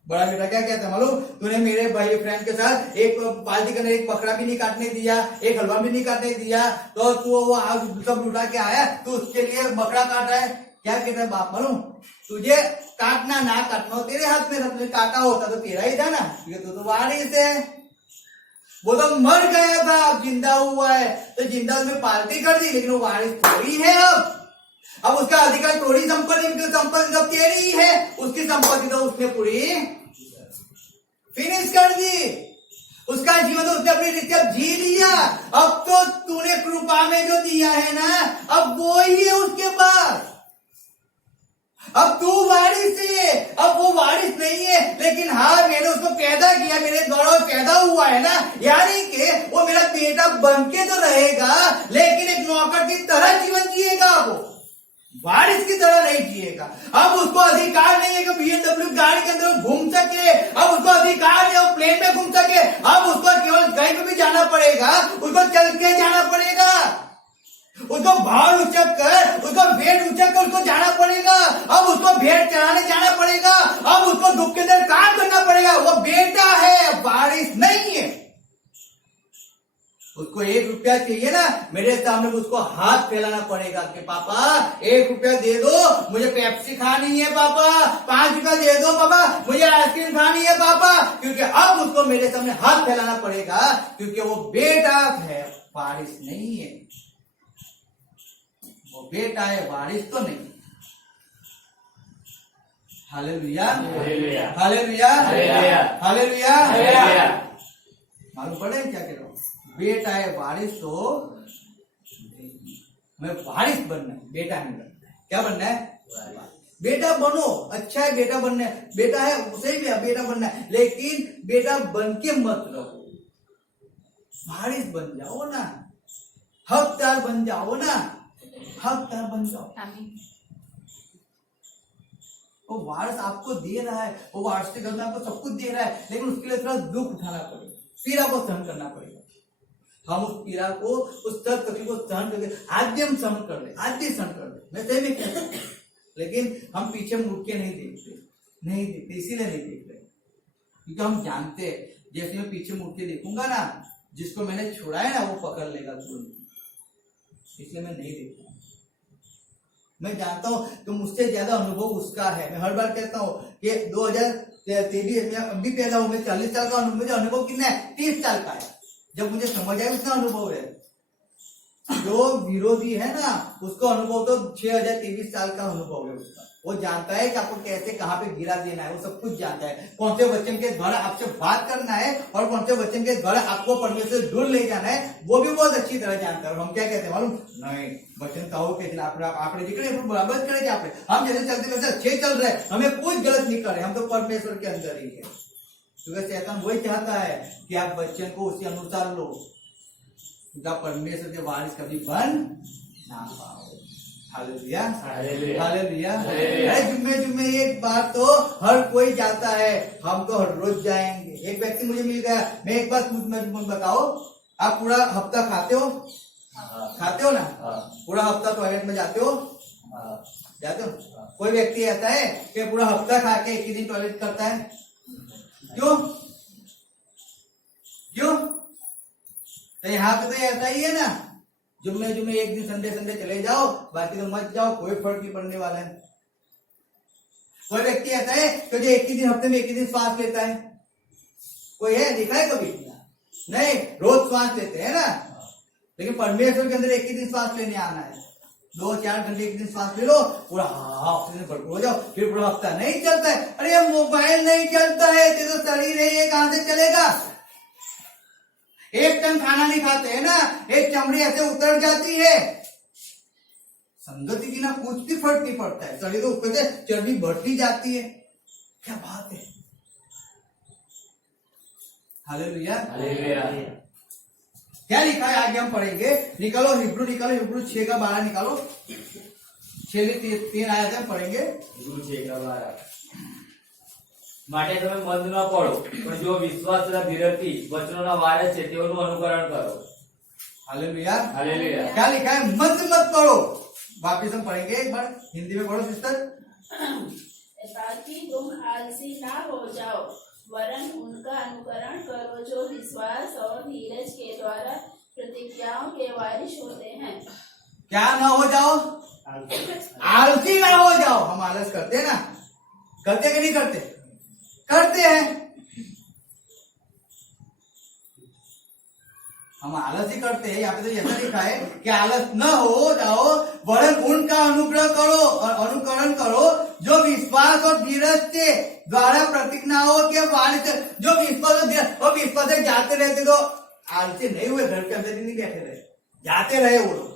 बड़ा बेटा क्या कहता है मालूम? तूने मेरे भाई फ्रेंड के साथ एक पार्टी करने, एक बकरा भी नहीं काटने दिया, एक हलवा भी नहीं काटने दिया, तो तू वो आग सब लुटा के आया, तू उसके लिए बकरा काट रहा है। क्या कहता है बाप मालूम? तुझे काटना ना काटना तेरे हाथ में था, तुझे काटा होता तो तेरा ही था ना, क्योंकि तू तो वारिस है। वो तो मर गया था, अब जिंदा हुआ है, तो जिंदा में पार्टी कर दी, लेकिन वो वारिस थोड़ी है। अब उसका अधिकार थोड़ी संपत्ति सब तेरी है, उसकी संपत्ति तो उसने पूरी फिनिश कर दी। उसका जीवन तो उसने अपनी रीति अब जी लिया। अब तो तूने कृपा में जो दिया है ना, अब वो ही है उसके पास। अब तू वारिस है, अब वो वारिस नहीं है, लेकिन हाँ मैंने उसको पैदा किया, मेरे द्वारा पैदा हुआ है ना, यानी कि वो मेरा बेटा बनके तो रहेगा, लेकिन एक नौकर की तरह जीवन जिएगा, वो वारिस की तरह नहीं जिएगा। अब उसको अधिकार नहीं है कि BMW गाड़ी के अंदर घूम सके, अब उसको अधिकार नहीं है वो प्लेन में घूम सके, अब उसको केवल कहीं पे भी जाना पड़ेगा, उसको चल के जाना पड़ेगा, उसको भाव उचक कर, उसको भेड़ उचक कर उसको जाना पड़ेगा, अब उसको भेड़ चराने जाना पड़ेगा, अब उसको दुख के अंदर काम करना पड़ेगा। वो बेटा है, वारिस नहीं है। उसको 1 रुपया चाहिए ना, मेरे सामने उसको हाथ फैलाना पड़ेगा कि पापा 1 रुपया दे दो, मुझे पेप्सी खानी है पापा, 5 रुपया दे दो पापा, मुझे आइसक्रीम खानी है पापा, क्योंकि अब उसको मेरे सामने हाथ फैलाना पड़ेगा, क्योंकि वो बेटा है, वारिस नहीं है। वो बेटा है, वारिस तो नहीं। Hallelujah, hallelujah, hallelujah, hallelujah. मालूम पड़े क्या कह रहा हूं? बेटा है, वारिस तो मैं वारिस बनना है, बेटा नहीं बनना है। क्या बनना है? बेटा बनो, अच्छा है बेटा बनना है, बेटा है उसे भी बेटा बनना है, लेकिन बेटा बन के मत रहो, वारिस बन जाओ ना, हकदार बन जाओ ना, हकदार बन जाओ। वो वारिस आपको दे रहा है, वो वारिस के घर में आपको सब कुछ दे रहा है, लेकिन उसके लिए थोड़ा दुख उठाना पड़ेगा, पीड़ा को सहन करना पड़ेगा। हम उस पीड़ा को, उस सब तकलीफ को सहन करके आज भी हम सहन कर ले, आज भी सहन कर ले, मैं सही में कहता हूं, लेकिन हम पीछे मुड़ के नहीं देखते, इसीलिए नहीं देख रहे, क्योंकि हम जानते हैं जैसे मैं पीछे मुड़ के देखूंगा ना, जिसको मैंने छोड़ा है ना वो पकड़ लेगा तुरंत, इसलिए मैं नहीं देखता। मैं जानता हूं कि मुझसे ज्यादा अनुभव उसका है। मैं हर बार कहता हूं कि 2023 में अभी पैदा हूं, मैं 40 साल का अनुभव, मुझे अनुभव कितना है? 30 साल का है। जब मुझे समझ आया उतना अनुभव है। जो विरोधी है ना, उसको अनुभव तो 6023 साल का अनुभव है उसका। वो जानता है कि आपको कैसे कहाँ पे गिरा देना है, वो सब कुछ जानता है। कौन से वचन के द्वारा आपसे बात करना है और कौन से वचन के द्वारा आपको परमेश्वर से दूर ले जाना है, वो भी बहुत अच्छी तरह जानता है। और हम क्या कहते हैं मालूम? नहीं, वचन कहो कि आप बराबर करें, आप हम जैसे चलते वैसे अच्छे चल रहे हैं, हमें कुछ गलत नहीं कर रहे, हम तो परमेश्वर के अंदर ही है। क्योंकि शैतान वही चाहता है कि आप वचन को उसी अनुसार लो, परमेश्वर के वारिस कभी बन ना पाओ। Hallelujah, hallelujah. जुम्मे एक बार तो हर कोई जाता है, हम तो हर रोज जाएंगे। एक व्यक्ति मुझे मिल गया, मैं एक बार तुम बताओ, आप पूरा हफ्ता खाते हो? खाते हो ना? पूरा हफ्ता टॉयलेट में जाते हो? जाते हो? कोई व्यक्ति ऐसा है कि पूरा हफ्ता खा के एक ही दिन टॉयलेट करता है? क्यों? क्यों? तो यहाँ पे तो ऐसा ही है ना, जुम्मे एक दिन संडे चले जाओ, बाकी तो मत जाओ, कोई फर्क नहीं पड़ने वाला है। कोई व्यक्ति ऐसा है तो जो एक ही दिन, हफ्ते में एक ही दिन श्वास लेता है? कोई है? देखा है कभी? नहीं, रोज श्वास लेते हैं ना। लेकिन परमेश्वर के अंदर एक ही दिन श्वास लेने आना है। 2-4 घंटे एक दिन श्वास ले लो, पूरा ऑक्सीजन भरपूर हो जाओ, फिर पूरा हफ्ता नहीं चलता है। अरे मोबाइल नहीं चलता है, तो शरीर है ये कहां से चलेगा? एक टन खाना नहीं खाते हैं ना, एक चमड़ी ऐसे उतर जाती है। संगति की ना कुछ भी फर्क नहीं पड़ता है, शरीर तो ऊपर से चर्बी बढ़ती जाती है। क्या बात है, हालेलुया। हालेलुया। क्या लिखा है आगे हम पढ़ेंगे, निकालो हिब्रू, निकालो हिब्रू 6 का 12 निकालो, 6:3 आया था पढ़ेंगे। हिब्रू 6:12 માટે તમે મંદ ન પડો, પણ જો વિશ્વાસ તથા ધીરજથી વચનોના વારસ છે તેઓનું અનુકરણ કરો। हालेलुया। हालेलुया। क्या लिखा है, मत पढ़ो। वापिस हम पढ़ेंगे, एक बार हिंदी में पढ़ो सिस्टर। ताकि तुम आलसी ना हो जाओ, वरन उनका अनुकरण करो जो विश्वास और धीरज के द्वारा प्रतिज्ञाओं के वारिस होते हैं। क्या ना हो जाओ, आलसी ना हो जाओ। हम आलस करते हैं ना, करते कि नहीं करते, करते हैं। हम आलस ही करते हैं। यहाँ पे तो ऐसा लिखा है कि आलस न हो जाओ, वरन उनका अनुकरण करो जो विश्वास और धीरज के द्वारा प्रतिज्ञाओं के वारिस, जो विश्वास से जाते रहते तो आलसी नहीं हुए, घर के अंदर ही नहीं बैठे रहे, जाते रहे वो लोग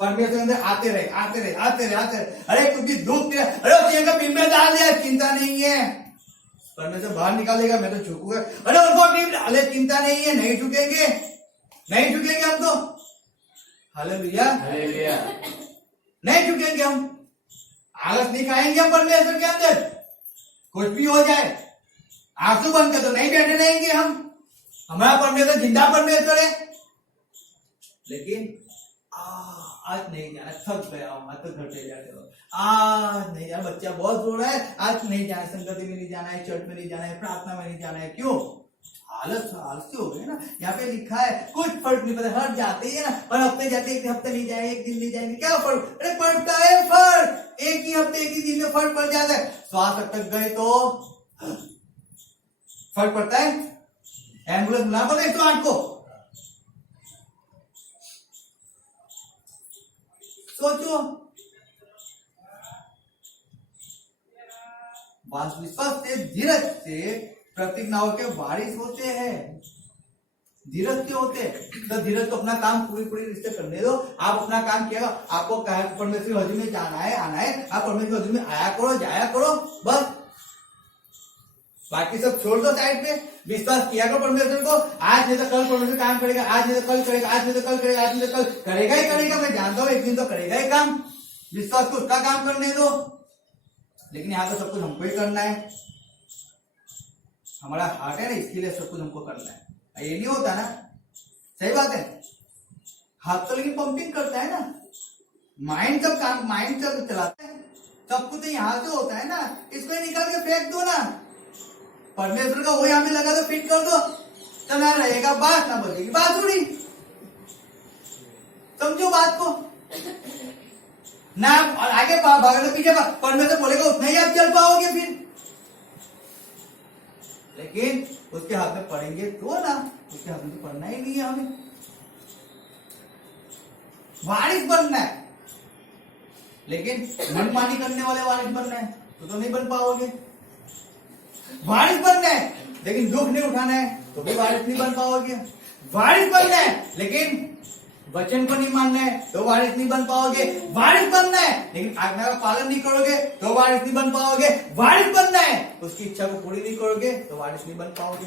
परमेश्वर के अंदर, आते रहे। अरे कुछ भी दुख, अरे का बिल में डाल दिया, चिंता नहीं है, परमेश्वर बाहर निकालेगा, मैं तो झुकूंगा। अरे उनको अरे चिंता नहीं है, नहीं झुकेंगे हम तो। हालेलुया। हालेलुया। नहीं झुकेंगे हम, आलस नहीं खाएंगे हम परमेश्वर के अंदर। कुछ भी हो जाए, आंसू बन के तो नहीं बैठे रहेंगे हम। हमारा परमेश्वर जिंदा परमेश्वर है। लेकिन आज नहीं जाना, थक गया हूं, आज तो घर पे जाते हो, आज नहीं जाना, बच्चा बहुत रो रहा है, आज नहीं जाना, संगति में नहीं जाना है, चर्च में नहीं जाना है, प्रार्थना में नहीं जाना है। क्यों? आलसी हो गए ना। यहाँ पे लिखा है कुछ फर्क नहीं पड़ता, हर जाते हैं ना, और हफ्ते जाते, एक हफ्ते नहीं जाए, एक दिन नहीं जाएंगे, क्या फर्क? अरे पड़ता है फर्क, एक ही हफ्ते एक ही दिन में फर्क पड़ जाता है। श्वास अटक गए तो फर्क पड़ता है, एम्बुलेंस बुला पड़ता है 108 को। सोचो, विश्वास से, धीरज से प्रतिज्ञाओं के वारिस होते हैं। धीरज क्यों होते हैं? तो धीरज को अपना काम पूरी रिश्ते करने दो। आप अपना काम किया, आपको परमेश्वर हजूम में जाना है, आना है, आप परमेश्वर हजूम में आया करो, जाया करो, बस। बाकी सब छोड़ दो साइड पे। विश्वास किया करो परमेश्वर को, आज नहीं तो कल परमेश्वर काम करेगा, आज नहीं तो कल करेगा, आज नहीं तो कल करेगा, आज नहीं तो कल करेगा ही करेगा। मैं जानता हूँ एक दिन तो करेगा ही काम। विश्वास को उसका काम करने दो। लेकिन यहाँ तो सब कुछ हमको ही करना है, हमारा हार्ट है ना, इसके लिए सब कुछ हमको करना है। ये नहीं होता ना, सही बात है। हाथ तो लेकिन पंपिंग करता है ना, माइंड सब काम, माइंड सब चलाता है। सब कुछ यहाँ से होता है ना, इसको निकाल के फेंक दो ना। परमेश्वर का वो यहाँ पे लगा दो, फिट कर दो, तो ना रहेगा बात, ना बजेगी बांसुरी। समझो बात को ना, आगे भागने पीछे परमेश्वर बोलेगा उतना ही आप चल पाओगे फिर। लेकिन उसके हाथ में पढ़ेंगे तो ना, उसके हाथ में तो पढ़ना ही नहीं है। हमें वारिस बनना है, लेकिन मनमानी करने वाले वारिस बनना है तो नहीं बन पाओगे। वारिस बनना है लेकिन दुख नहीं उठाना है तो भी वारिस नहीं बन पाओगे। वारिस बनना है लेकिन वचन को नहीं मानना है तो वारिस नहीं बन पाओगे। वारिस बनना है लेकिन आज्ञा का पालन नहीं करोगे तो वारिस नहीं बन पाओगे। वारिस बनना है उसकी इच्छा को पूरी नहीं करोगे तो वारिस नहीं बन पाओगे।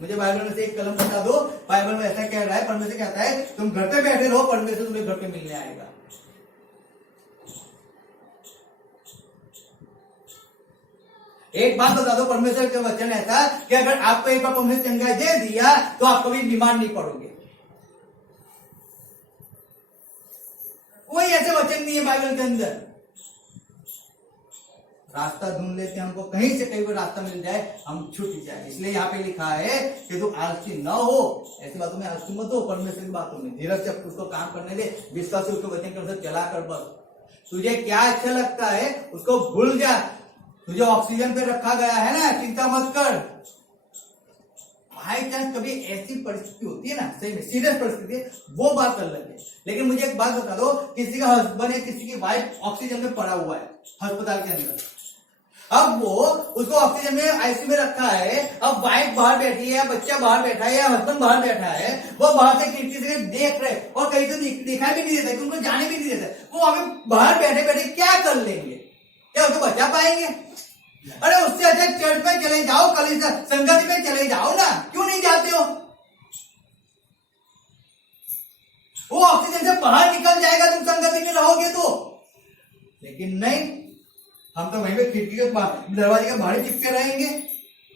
मुझे बाइबल में से एक कलम बता दो, बाइबल में ऐसा कह रहा है, परमेश्वर कहता है तुम घर पे बैठे रहो, परमेश्वर तुम्हें घर पे मिलने आएगा। एक बात बता दो, परमेश्वर का वचन ऐसा कि अगर आपको एक बार परमेश्वर चंगाई दे दिया तो आप कभी बीमार नहीं पड़ोगे। कोई ऐसे वचन नहीं है बाइबल के अंदर। रास्ता ढूंढ लेते हैं, हमको कहीं से कहीं कोई रास्ता मिल जाए हम छूट जाए। इसलिए यहाँ पे लिखा है कि तू आलसी न हो, ऐसी बातों में आलसी मत हो, परमेश्वर की बातों में धीरज से उसको काम करने दे, विश्वास से उसके वचन के अनुसार चला कर। बस तुझे क्या अच्छा लगता है उसको भूल जा। तुझे ऑक्सीजन पे रखा गया है ना, चिंता मत कर। बाई चांस कभी ऐसी परिस्थिति होती है ना, सही में सीरियस परिस्थिति है, वो बात कर लेते। लेकिन मुझे एक बात बता दो, किसी का हस्बैंड है, किसी की वाइफ ऑक्सीजन में पड़ा हुआ है अस्पताल के अंदर, अब वो उसको ऑक्सीजन में आईसीयू में रखा है, अब वाइफ बाहर बैठी है, बच्चा बाहर बैठा है, या हस्बैंड बाहर बैठा है, वो बाहर से खिड़की से देख रहे और कहीं तो दिखाई भी नहीं देता, उनको जाने भी नहीं देता, वो अभी बाहर बैठे बैठे क्या कर लेंगे? क्या उसको बचा पाएंगे? अरे उससे अच्छा चर्च में चले जाओ, कल संगति में चले जाओ ना, क्यों नहीं जाते हो? वो ऑक्सीजन से बाहर निकल जाएगा तुम संगति में रहोगे तो, लेकिन नहीं, हम तो वहीं पे खिड़की के दरवाजे के बाहर चिपके रहेंगे।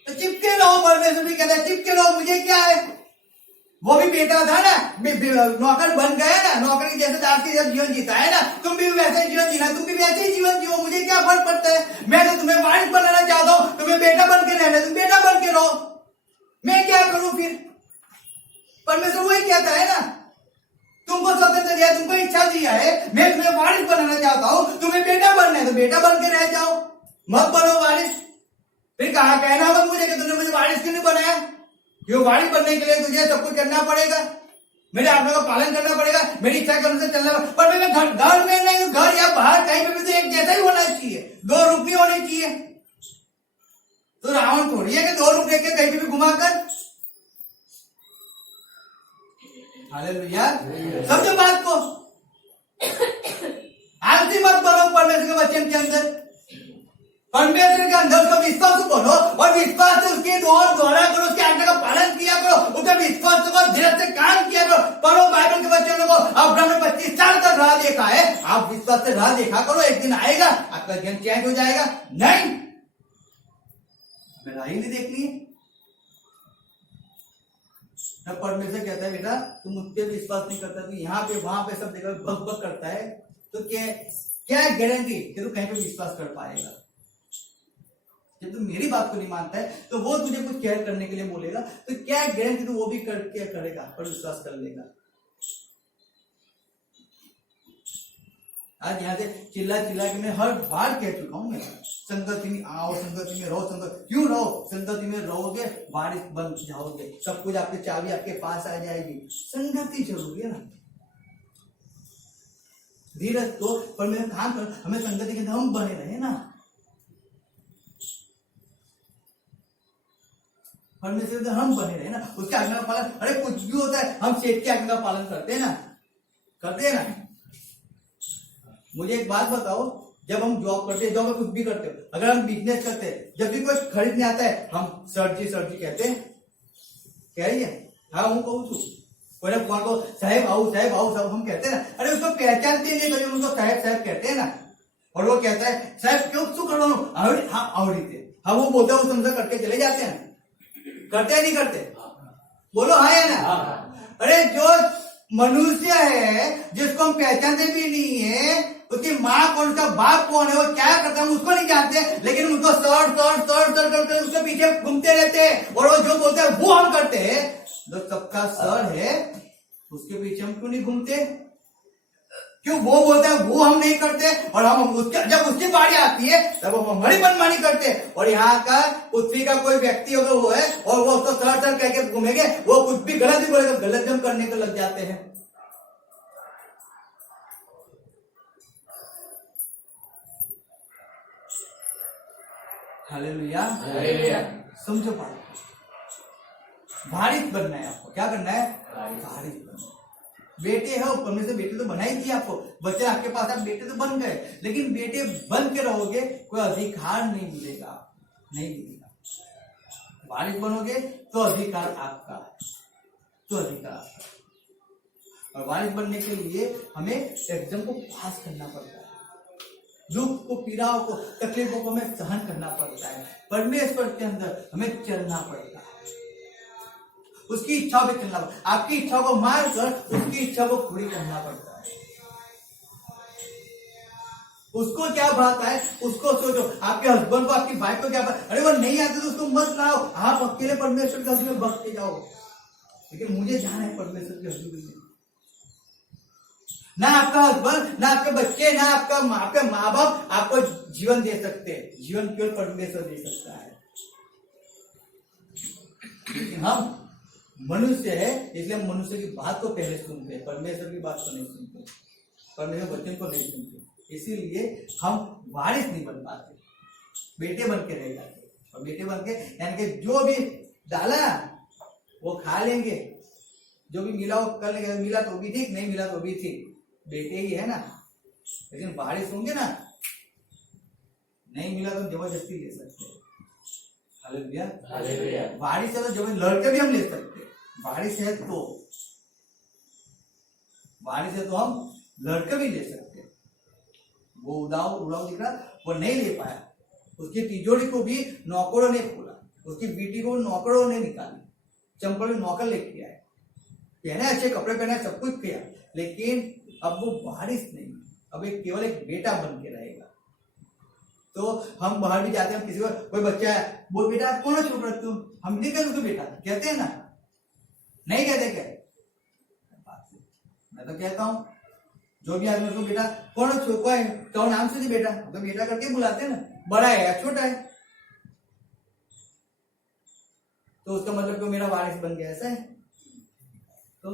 तो चिपके रहो, परमेश्वर भी कहता है चिपके रहो, मुझे क्या है? वो भी बेटा था ना, नौकर बन गया ना, नौकर की जैसे दासी जब जीवन जीता है ना, तुम भी वैसे जीवन जीना, तुम भी वैसे ही जीवन जियो, मुझे क्या फर्क पड़ता है? मैं तो तुम्हें वारिस बनाना चाहता हूं, तुम्हें बेटा बन के रहना, तुम बेटा बन के रहो, मैं क्या करूं फिर? परमेश्वर वही कहता है ना, तुमको स्वतंत्र दिया, तुमको इच्छा दिया है, मैं तुम्हें वारिस बनाना चाहता हूं, तुम्हें बेटा बनना है तो बेटा बन के रह जाओ, मत बनो वारिस। फिर कहा कहना मत मुझे कि तुमने मुझे वारिस क्यों नहीं बनाया? क्यों? वारिस बनने के लिए तुझे सब कुछ करना पड़ेगा, मेरे आज्ञा का पालन करना पड़ेगा, मेरी इच्छा के अनुसार चलना पड़ेगा। पर मैं घर में नहीं, घर या बाहर कहीं पे भी तो एक जैसा ही होना चाहिए, दो रूप नहीं होने चाहिए। तो रावण थोड़ी है कि दो रूप लेके कहीं पे भी घुमाकर। हालेलुया, समझो बात को। आलसी मत बनो परमेश्वर के वचन के अंदर, परमेश्वर के अंदर उसका विश्वास बनो और विश्वास से उसकी द्वारा करो, उसकी आज्ञा का पालन किया करो, उसके विश्वास को धीरज से काम किया करो। पढ़ो बाइबल के वचनों को। अब्राहम ने 25 साल तक राह देखा है, आप विश्वास से राह देखा करो, एक दिन आएगा आपका जीवन चेंज हो जाएगा। नहीं, हमें राह ही नहीं देखनी है। परमेश्वर कहता है बेटा तुम मुझ पे विश्वास नहीं करता, तू यहाँ पे वहां पे सब जगह भग भग करता है, तो क्या गारंटी कि तू कहीं पे विश्वास कर पाएगा? जब तू मेरी बात को नहीं मानता है तो वो तुझे कुछ केयर करने के लिए बोलेगा, तो क्या गारंटी तू वो भी करेगा और विश्वास कर लेगा? आज यहाँ से चिल्ला चिल्ला के मैं हर बार कह चुका हूं, मैं संगति में आओ, संगति में रहो, संगति क्यों रहो? संगति में रहोगे वारिस बन जाओगे, सब कुछ आपके चाबी आपके पास आ जाएगी। संगति जरूरी है ना, धीरज तो पर मेरा काम कर, हमें संगति के अंदर हम बने रहे ना। परमेश्वर हम बने रहे ना, उसके आज्ञा का पालन। अरे कुछ भी होता है हम सेठ की आज्ञा का पालन करते हैं ना, करते हैं ना। मुझे एक बात बताओ, जब हम जॉब करते हैं, जॉब में कुछ भी करते हो, अगर हम बिजनेस करते हैं, जब भी कोई खरीदने आता है हम सर जी कहते हैं, कह रही है? हाँ हूँ कहूँ तू को साहेब आओ सब हम कहते हैं ना। अरे उसको पहचानते नहीं, कभी उसको साहेब कहते हैं ना, और वो कहता है साहब क्यों शू कर रहा हूँ? हाँ आवड़ी थे, हाँ वो बोलते हैं, समझा करके चले जाते हैं, करते हैं नहीं करते? बोलो हाँ या ना? अरे जो मनुष्य है जिसको हम पहचानते भी नहीं है, उसकी माँ कौन, उसका बाप कौन है, वो क्या करता है उसको नहीं जानते, लेकिन उनको सर करके उसके पीछे घूमते रहते हैं, और वो जो बोलते हैं वो हम करते हैं। जो सबका सर है उसके पीछे हम क्यों नहीं घूमते? क्यों वो बोलता है वो हम नहीं करते, और हम उसके जब उसकी बारी आती है तब हम हमारी मनमानी करते। और यहाँ का पृथ्वी का कोई व्यक्ति अगर वो है और वो उसको सर कह के घूमेंगे, वो कुछ भी गलत ही बोलेगा, गलत हम करने को लग जाते हैं। हालेलुया, समझो बात, वारिस बनना है आपको। क्या करना है? वारिस बनना। बेटे हो परमेश्वर, बेटे तो बना ही दिया आपको, बच्चे आपके पास, आप बेटे तो बन गए, लेकिन बेटे बन के रहोगे कोई अधिकार नहीं मिलेगा, नहीं मिलेगा। वारिस बनोगे तो अधिकार आपका, तो अधिकार आपका। और वारिस बनने के लिए हमें एग्जाम को पास करना पड़ता है, दुख को, पीड़ाओं को, तकलीफों को हमें सहन करना पड़ता है, परमेश्वर के अंदर हमें चलना पड़ता है, उसकी इच्छा पे चलना पड़ता है। आपकी इच्छा को मारकर उसकी इच्छा को पूरी करना पड़ता है। उसको क्या बात है उसको सोचो, आपके हस्बैंड को, आपकी वाइफ को क्या बात, अरे वो नहीं आते तो उसको मत लाओ, आप अकेले परमेश्वर के हस्बैंड में बस के जाओ, लेकिन मुझे जाना है परमेश्वर के हस्बैंड में। ना आपका हस्बैंड, ना आपके बच्चे, ना आपके माँ बाप आपको जीवन दे सकते हैं, जीवन केवल परमेश्वर दे सकता है। लेकिन हम मनुष्य है, इसलिए हम मनुष्य की बात को पहले सुनते हैं, परमेश्वर की बात को नहीं सुनते, परमेश्वर वचन को नहीं सुनते, इसीलिए हम वारिस नहीं बन पाते। बेटे बन के रह जाते, और बेटे बन के यानी कि जो भी डाला वो खा लेंगे, जो भी मिला वो कर लेंगे, मिला तो भी ठीक, नहीं मिला तो भी ठीक, बेटे ही है ना। लेकिन बारिश होंगे ना, नहीं मिला तो जबरदस्ती ले सकते हैं। Hallelujah, hallelujah. बारिश है तो जबरदस्ती लड़के भी हम ले सकते हैं, बारिश है तो, बारिश है तो हम लड़के भी ले सकते हैं। वो उड़ाऊ दिख रहा, वो नहीं ले पाया, उसकी तिजोरी को भी नौकरों ने खोला, उसकी बेटी को नौकरों ने निकाली, चंपल नौकर लेके आए, पहने अच्छे कपड़े पहने, सब कुछ किया, लेकिन अब वो बारिश नहीं, अब एक केवल एक बेटा बन के रहेगा। तो हम बाहर भी जाते हैं, किसी को कोई बच्चा है, वो बेटा कौन छुप रखते हो, हम नहीं कहते उसको बेटा, कहते हैं ना, नहीं कहते क्या? मैं तो कहता हूँ जो भी आदमी उसको बेटा कौन छुपा है, तो नाम से बेटा, तो बेटा करके बुलाते हैं ना, बड़ा है या छोटा है, तो उसका मतलब कि मेरा वारिस बन गया, ऐसा है। तो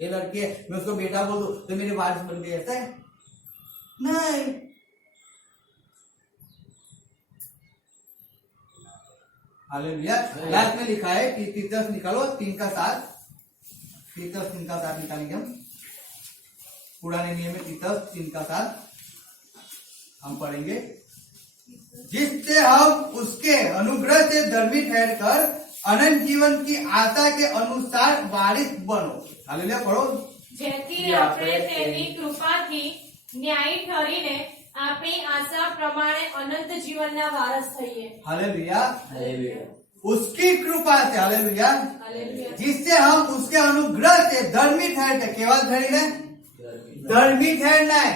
ये लड़की है, मैं उसको बेटा बोल दूं तो मेरे वारिस बन गए, ऐसा है? नहीं। हालेलुया। लास्ट में लिखा है कि तीतस निकालो 3 का 7, तीतस 3 का 7 निकालेंगे हम, पुराने नियम में तीतस 3 का 7 हम पढ़ेंगे। जिससे हम उसके अनुग्रह से धर्मी ठहर कर अनंत जीवन की आशा के अनुसार वारिस बनो। हालेलुया पढ़ो। જેથી આપણે તેની કૃપાથી ન્યાયી ઠરીને આપણી આશા પ્રમાણે અનંત જીવનના વારસ થઈએ। Hallelujah, hallelujah. उसकी कृपा से, हालेलुया, हालेलुया। जिससे हम उसके अनुग्रह से धर्मी ठहरते, केवल ठहरना, धर्मी ठहरना है।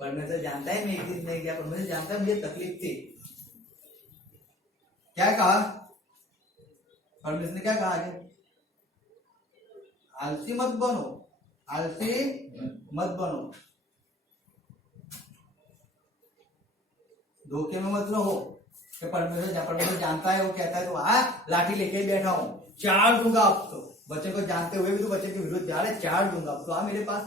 परमेश्वर जानता है मैं एक दिन नहीं गया, परमेश्वर जानता है मुझे तकलीफ थी, क्या कहा परमेश्वर ने, क्या कहा आगे? आलसी मत बनो, आलसी मत बनो, धोखे में मत रहो कि परमेश्वर जानता है, वो कहता है तो लाठी लेके बैठा हूं, 4 दूंगा अब तो, बच्चे को जानते हुए भी तो बच्चे के विरुद्ध जा रहे, 4 दूंगा अब तो, आ मेरे पास।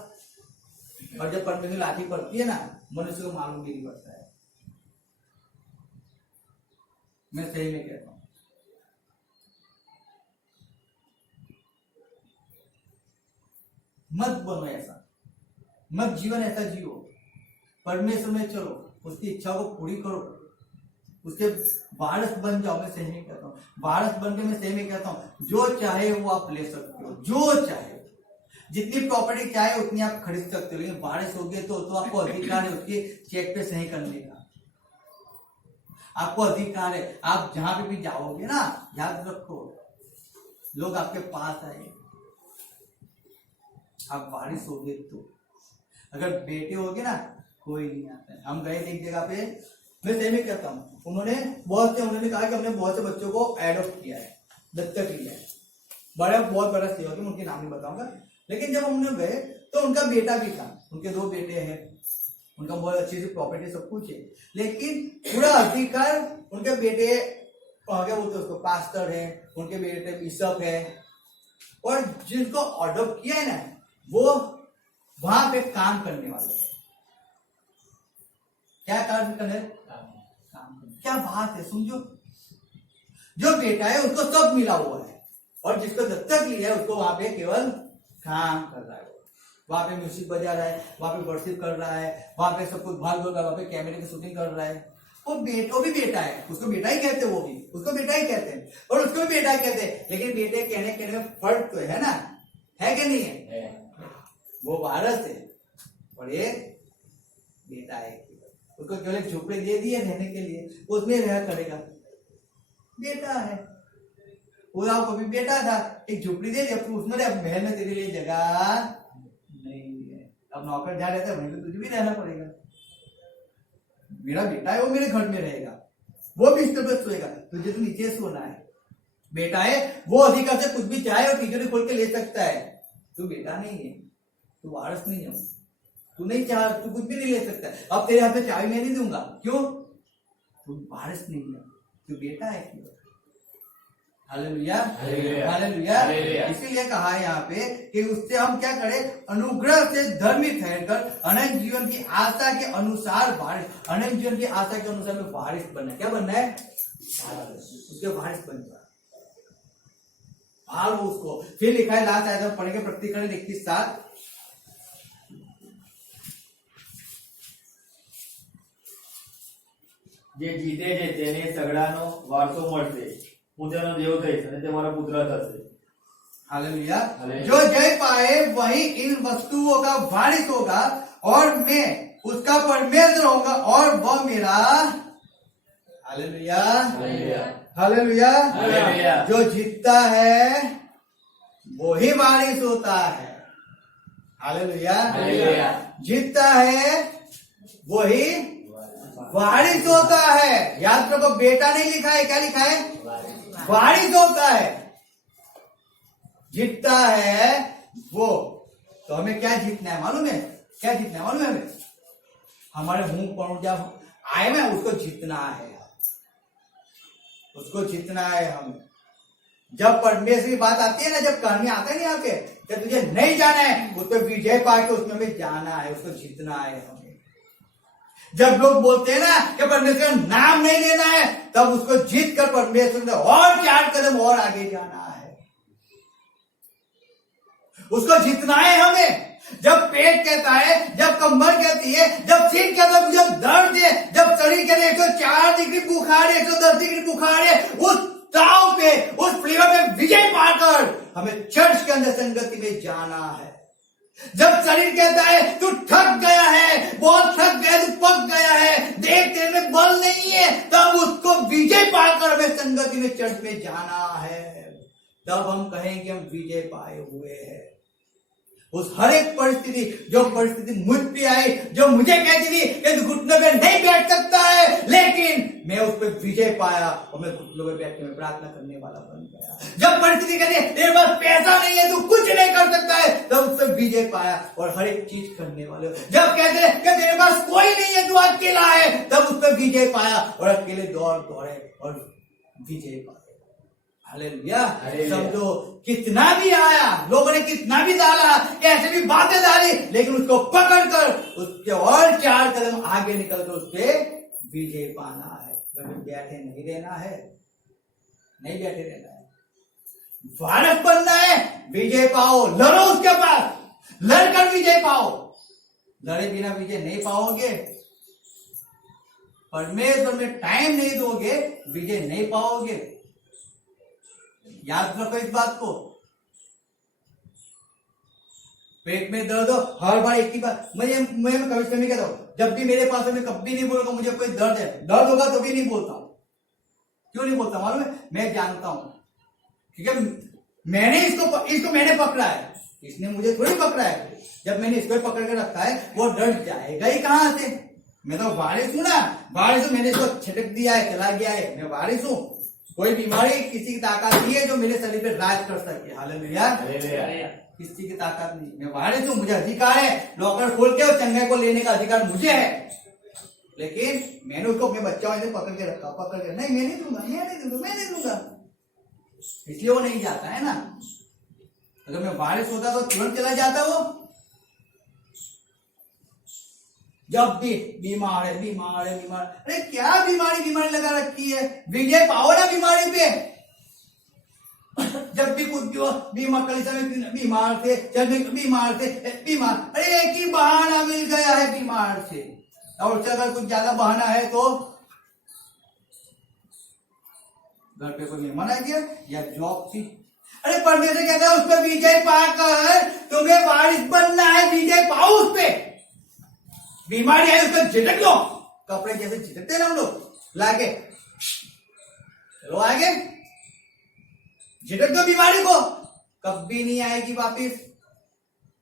और जब परमेश्वर लाठी पड़ती है ना, मनुष्य को मालूम भी नहीं पड़ता है। मैं सही में कहता हूं, मत बनो ऐसा, मत जीवन ऐसा जियो, परमेश्वर में चलो, उसकी इच्छा को पूरी करो, उसके वारस बन जाओ। मैं सही में कहता हूँ, वारस बन के मैं सही में कहता हूँ, जो चाहे वो आप ले सकते हो, जो चाहे, जितनी प्रॉपर्टी चाहे उतनी आप खरीद सकते हो, लेकिन वारिस हो गए तो आपको अधिकार है उसके चेक पे सही करने का, आपको अधिकार है। आप जहां पे भी जाओगे ना, याद रखो, लोग आपके पास आएंगे, आप वारिस हो गए तो। अगर बेटे हो गए ना, कोई नहीं आता है। हम गए थे एक जगह पे, मैं सही में कहता हूँ, उन्होंने कहा कि हमने बहुत से बच्चों को एडॉप्ट किया है, दत्तक लिया है, बहुत बड़ा सेवा है, उनके नाम नहीं बताऊंगा। लेकिन जब हम लोग गए तो उनका बेटा भी था, उनके 2 बेटे हैं, उनका बहुत अच्छी सी प्रॉपर्टी सब कुछ है, लेकिन पूरा अधिकार उनके बेटे, क्या बोलते उसको, पास्टर है, उनके बेटे बिशप है, और जिनको अडॉप्ट किया है ना, वो वहां पे काम करने वाले हैं। क्या काम करने? काम। क्या बात है, समझो, जो बेटा है उसको सब मिला हुआ है, और जिसको दत्तक लिया है उसको वहां पे केवल काम कर रहा है, वहां पे म्यूजिक बजा रहा है, वहां पे वर्शिप कर रहा है, वहां पे सब कुछ भाग दौड़, वहां पे कैमरे की शूटिंग कर रहा है। वो भी बेटा है, उसको बेटा ही कहते हैं, वो भी उसको बेटा ही कहते हैं, और उसको भी बेटा कहते हैं। लेकिन बेटे कहने में फर्क तो है ना, है कि नहीं है? वो वारस है और ये बेटा है, उसको केवल एक झोपड़ी दे दी है रहने के लिए, उसमें रह करेगा, बेटा है। वो कभी बेटा था, एक झोपड़ी दे दी, अब उसमें अब महल में तेरे लिए जगह नहीं है, अब नौकर जा रहता है वहीं पे तुझे भी रहना पड़ेगा। मेरा बेटा है, वो मेरे घर में रहेगा, वो भी इस तरह सोएगा, तुझे तो नीचे सोना है। बेटा है, वो अधिकार से कुछ भी चाहे और तिजोरी खोल के ले सकता है, तू बेटा नहीं है, तू वारस नहीं है, तू नहीं चाह, तू कुछ भी नहीं ले सकता। अब तेरे हाथ में चाबी मैं नहीं दूंगा, क्यों? तू वारस नहीं है, तू बेटा है। Hallelujah hallelujah. हालेलुया। हालेलुया। इसीलिए कहा है यहाँ पे कि उससे हम क्या करें, अनुग्रह से धर्मी ठहरकर अनंत जीवन की आशा के अनुसार वारिस, अनंत जीवन की आशा के अनुसार में वारिस बनना है। क्या बनना है? उसके वारिस बनना, भालो उसको। फिर लिखा है लास्ट आयत हम पढ़ेंगे, प्रकटीकरण 21:7। જે જીતે છે તેને સગડાનો વારસો મળશે, હું તેનો દેવ થઈશ અને તે મારો પુત્ર થશે। हालेलुया। हालेलुया। जो जय पाए वही इन वस्तुओं का वारिस होगा और मैं उसका परमेश्वर होगा और वह मेरा। Hallelujah hallelujah. हालेलुया। हालेलुया। जो जीतता है वो ही वारिस होता है। हालेलुया। हालेलुया। जीतता है वही वारिस होता है। याद रखो, बेटा नहीं लिखा है, क्या लिखा है? वारिस होता है। जीतता है वो। तो हमें क्या जीतना है मालूम है? क्या जीतना है मालूम है हमें? हमारे मुंह पर जब आए ना, उसको जीतना है, उसको जीतना है हमें। जब परमेश्वर की बात आती है ना, जब कहानी आता है ना यहाँ पे, जब तुझे नहीं जाना है उस पर विजय पाके उसमें हमें जाना है, उसको जीतना है हमें। जब लोग बोलते हैं ना कि परमेश्वर का नाम नहीं लेना है, तब उसको जीत कर परमेश्वर ने और 4 कदम और आगे जाना है, उसको जीतना है हमें। जब पेट कहता है, जब कमर कहती है, जब सिर कहता है, जब दर्द है, जब शरीर के लिए 104 डिग्री बुखार है, 110 डिग्री बुखार है, उस ताव पे, उस फ्लेवर पे विजय पाकर हमें चर्च के अंदर संगति में जाना है। जब शरीर कहता है तू थक गया है, बहुत थक गया, तू पक गया है, देख तेरे में बल नहीं है, तब उसको विजय पाकर हमें संगति में चर्च में जाना है। तब हम कहेंगे हम विजय पाए हुए हैं। उस हर एक परिस्थिति, जो परिस्थिति मुझ पे आई, जो मुझे कहती थी कि घुटनों पे नहीं बैठ सकता है, लेकिन मैं उस पर विजय पाया और मैं घुटनों पे बैठ के मैं प्रार्थना करने वाला बन गया। जब परिस्थिति कहती है तेरे पास पैसा नहीं है, तू कुछ नहीं कर सकता है, तब उस पर विजय पाया और हर एक चीज करने वाले। जब कहते हैं कि तेरे पास कोई नहीं है, तू अकेला है, तब उस पर विजय पाया और अकेले दौड़े और विजय पाया। हालेलुया। समझो, कितना भी आया, लोगों ने कितना भी डाला, कैसे भी बातें डाली, लेकिन उसको पकड़कर उसके और 4 कदम आगे निकलकर उससे विजय पाना है। बैठे नहीं रहना है, नहीं बैठे रहना है, वारिस बनना है। विजय पाओ, लड़ो उसके पास, लड़कर विजय पाओ। लड़े बिना विजय नहीं पाओगे। परमेश्वर में टाइम नहीं दोगे, विजय नहीं पाओगे। याद रखो इस बात को। पेट में दर्द हो, हर बार एक ही बात, मैं कभी कहता हूं, जब भी मेरे पास है मैं कभी नहीं बोलूंगा मुझे कोई दर्द है। दर्द होगा तो भी नहीं बोलता हूं। क्यों नहीं बोलता मालूम है? मैं जानता हूं, क्योंकि मैंने इसको मैंने पकड़ा है, इसने मुझे थोड़ी पकड़ा है। जब मैंने इसको पकड़ के रखा है, वो डर जाएगा ही कहां से? मैं तो वारिस हूं ना, वारिस हूं। मैंने इसको छिटक दिया है, चला गया है, मैं वारिस हूं। कोई बीमारी किसी की ताकत नहीं है जो मेरे शरीर पे राज कर सके। हालेलुया। किसी की ताकत नहीं, मैं वारिस हूं, मुझे अधिकार है लॉकर खोल के और चंगाई को लेने का अधिकार मुझे है। लेकिन मैंने उसको अपने बच्चों से पकड़ के रखा, पकड़ के नहीं, मैं नहीं दूंगा, मैं नहीं दूंगा, मैं नहीं दूंगा, इसलिए वो नहीं जाता है ना। अगर मैं वारिस होता तो तुरंत चला जाता वो। जब भी बीमार है, अरे क्या बीमारी लगा रखी है? विजय पाओ ना बीमारी पे। जब भी कुछ भी हो, बीमार कलिसा में बीमार थे, बीमार, अरे एक ही बहाना मिल गया है बीमार से। और अगर कुछ ज्यादा बहाना है तो घर पे कोई मेहमान आ गया या जॉब थी, अरे परमेश्वर कहता है उस पर विजय पाकर तुम्हें वारिस बनना है। विजय पाओ उस पे। बीमारी है उसको झिटक लो, कपड़े जैसे झिटकते ना हम लोग लाके, चलो आगे, झिटक दो बीमारी को, कभी नहीं आएगी वापिस।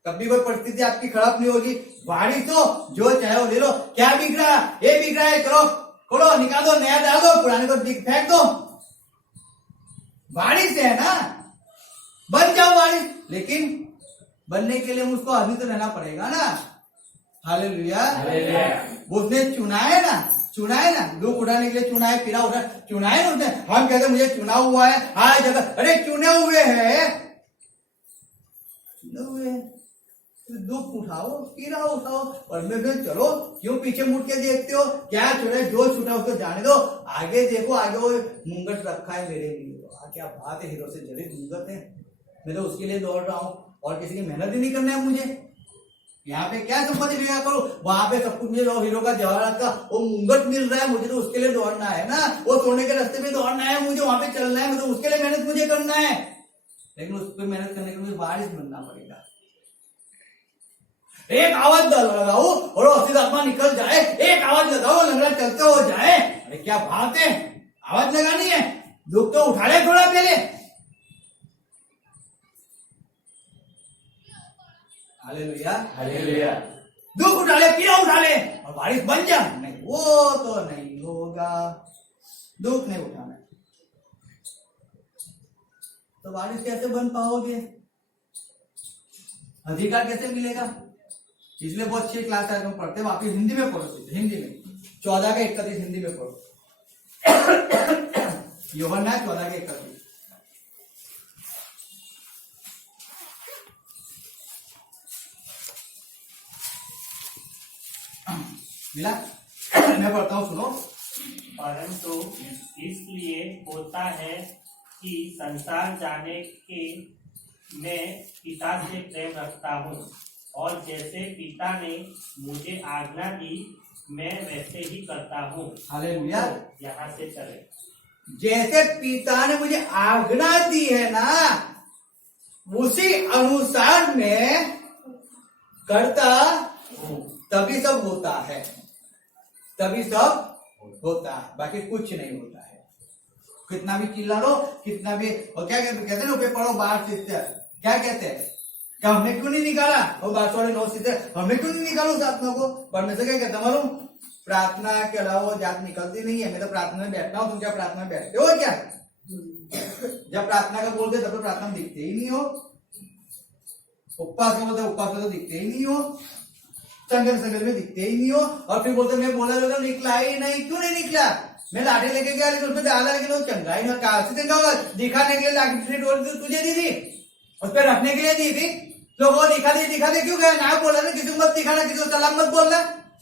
कभी कोई परिस्थिति आपकी खराब नहीं होगी। वारिस हो, जो चाहे वो ले लो। क्या बिक रहा? ये बिक रहा है, करो खोलो, निकाल दो, नया डाल दो, पुराने को फेंक दो। वारिस है ना, बन जाओ वारिस। लेकिन बनने के लिए मुझको अभी तो रहना पड़ेगा ना। हालेलुया। उसने चुना है ना, चुना है ना, दुख उठाने के लिए चुना है, पीड़ा उठा चुना है ना उसने। हम कहते मुझे चुना हुआ है, हर जगह, अरे चुने हुए हैं, चुने हुए हैं, तो दुख उठाओ, पीड़ा उठाओ, और में चलो, क्यों पीछे मुड़ के देखते हो? क्या छुड़ा, जो छुटा उसको जाने दो, आगे देखो, आगे वो मुंगट रखा है मेरे लिए। क्या बात है, हीरो से जड़े मुंगट है, मैं तो उसके लिए दौड़ रहा हूँ, और किसी की मेहनत ही नहीं करना है मुझे। यहाँ पे क्या संपत्ति लिया करो, वहां पे सब कुछ मुझे हीरो का जवाहरात का वो मुंगट मिल रहा है, मुझे तो उसके लिए दौड़ना है ना, वो सोने के रास्ते पे दौड़ना है, मुझे वहां पे चलना है, तो उसके लिए मेहनत मुझे करना है। लेकिन उस पर मेहनत करने के लिए वारिस बनना पड़ेगा। एक आवाज लगाओ और असीध आत्मा निकल जाए, एक आवाज लगाओ लंगड़ा चलते हो जाए। अरे क्या बात है, आवाज लगानी है, दुख तो उठा ले थोड़ा पहले। Hallelujah, hallelujah. दुख उठा ले, पीड़ा उठा ले, और वारिस बन जा। नहीं, वो तो नहीं होगा, दुख नहीं उठाना, तो वारिस कैसे बन पाओगे? अधिकार कैसे मिलेगा? इसलिए बहुत अच्छी क्लास है, हम पढ़ते, वापिस हिंदी में पढ़ो, हिंदी में 14 के 31 हिंदी में पढ़ो। यूहन्ना 14 के 31 मिला? मैं पढ़ता हूँ, सुनो। परंतु इसलिए होता है कि संसार जाने के मैं पिता से प्रेम रखता हूँ, और जैसे पिता ने मुझे आज्ञा दी मैं वैसे ही करता हूँ। हालेलुया। यहाँ से चले। जैसे पिता ने मुझे आज्ञा दी है ना, उसी अनुसार मैं करता हूँ, तभी सब होता है, तभी सब होता है, बाकी कुछ नहीं होता है। कितना भी चिल्ला लो, कितना भी, और क्या कहते हैं ना, पढ़ो बाहर से, क्या कहते हैं, क्या हमने क्यों नहीं निकाला? और बात वाले 9 सीधे, हमने क्यों नहीं निकाला उस आत्मा को? पढ़ने से क्या कहता मालूम? प्रार्थना के अलावा जात निकलती नहीं है। मैं तो प्रार्थना में बैठना हूँ, तुम क्या प्रार्थना में बैठते हो क्या? जब प्रार्थना का बोलते तब तो प्रार्थना में दिखते ही नहीं हो, उपवास का बोलते उपवास में तो दिखते ही नहीं हो, संगल में दिखते ही नहीं हो, और फिर बोलते मैं बोला लोग निकला ही नहीं। क्यों नहीं निकला? मैं लाठी लेके गया, लेकिन उसमें डाला, लेकिन वो चंगा ही कहा से चंगा होगा? दिखाने के लिए लाठी तुझे दी थी, उस पर रखने के लिए दी थी, तो वो दिखा दे क्यों गया? ना बोला ना किसी को मत दिखाना, किसी को सलाम मत बोलना,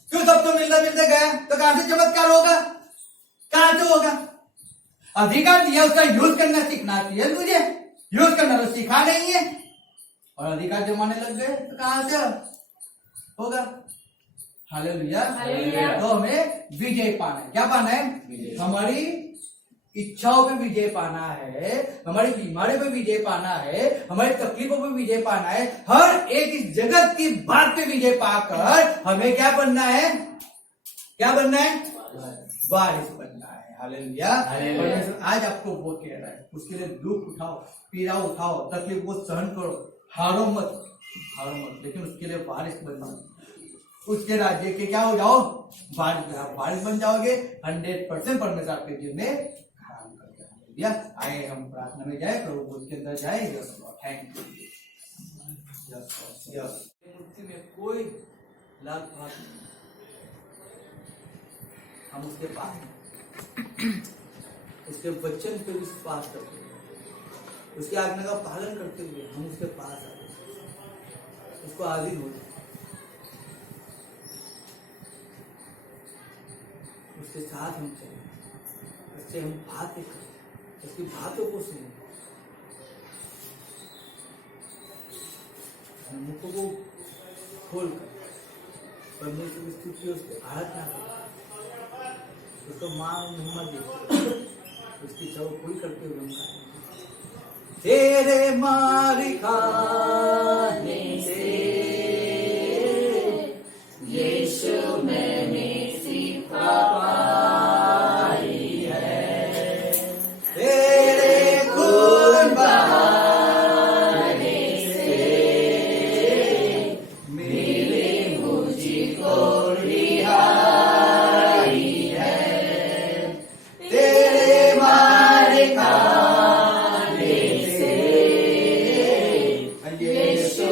क्यों? सब तो मिलते गया, तो कहां से चमत्कार होगा? कहां से होगा? अधिकार दिया, उसका यूज करना सीखना चाहिए तुझे, यूज करना तो सीखा नहीं है, और अधिकार जमाने लग गए तो कहां से होगा? हालेलुया। तो हमें विजय पाना है। क्या पाना है? हमारी इच्छाओं पे विजय पाना है, हमारी बीमारी पे विजय पाना है, हमारी तकलीफों पे विजय पाना है, हर एक इस जगत की बात पे विजय पाकर हमें क्या बनना है? क्या बनना है? वारिस बनना है। हालेलुया। आज आपको वो कह रहा है, उसके लिए दुख उठाओ, पीड़ा उठाओ, तकलीफ को सहन करो, हारो मत, लेकिन उसके लिए वारिस बनना, उसके राज्य के क्या हो जाओ? वारिस बन जाओगे। 100% परमेश्वर आपके जीवन में काम करके आए। हम प्रार्थना में जाए, प्रभु बोध के अंदर जाए। Thank you. मुक्ति में कोई लाभ नहीं, हम उसके पास हैं, उसके वचन पे विश्वास करते हुए, उसकी आज्ञा का पालन करते हुए हम उसके पास आए, उसको आधीन हो जाए, उसके साथ हम चले, उससे हम बातें करें, उसकी बातों को सुने, मुख को खोल कर परमेश्वर की स्तुति, उसकी आराधना करें, उसको मान हिम्मत दे, उसकी चाव पूरी करते हुए हम तेरे मारी खाने से यीशु मैंने सीखा पाई है, तेरे खून बहाने से मेरे मुझको रिहाई है, तेरे मारे खाने से यीशु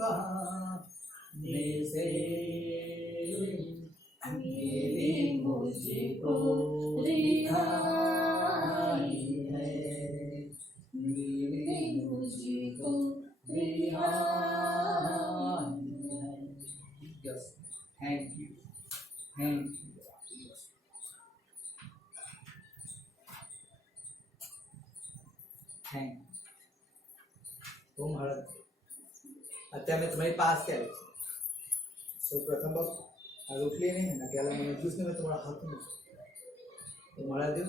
पाने से मेरी मुझको रिहाई है, मेरी मुझको रिहाई है। Yes, thank you, thank you. Thank you. तुम हरत અત્યારે મેં તમારી પાસ કર્યો છે. સૌ પ્રથમ બાપ આ રોટલી નહીં ને પેલા મને જ્યુસ ને મેં તમારા હાથમાં તો મળા દો.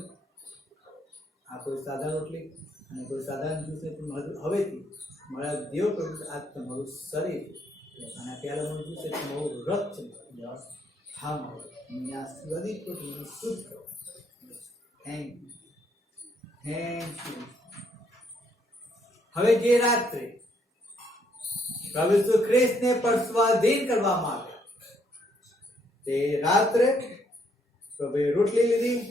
આ કોઈ સાદા રોટલી અને કોઈ સાધારણ જ્યુસ ને પણ હવેથી મળા દેવ કહ્યું આ તમારું શરીર અને પેલા મને જ્યુસ એ તમારું રથ છે. હા મળો મને આ સ્વદિત મને શુદ્ધ કરો. Thank you, thank you. હવે જે રાત્રે પ્રભુ ઈસુ ખ્રિસ્તને પરસ્વાધીન કરવામાં આવ્યા તે રાત્રે પ્રભુએ રોટલી લીધી,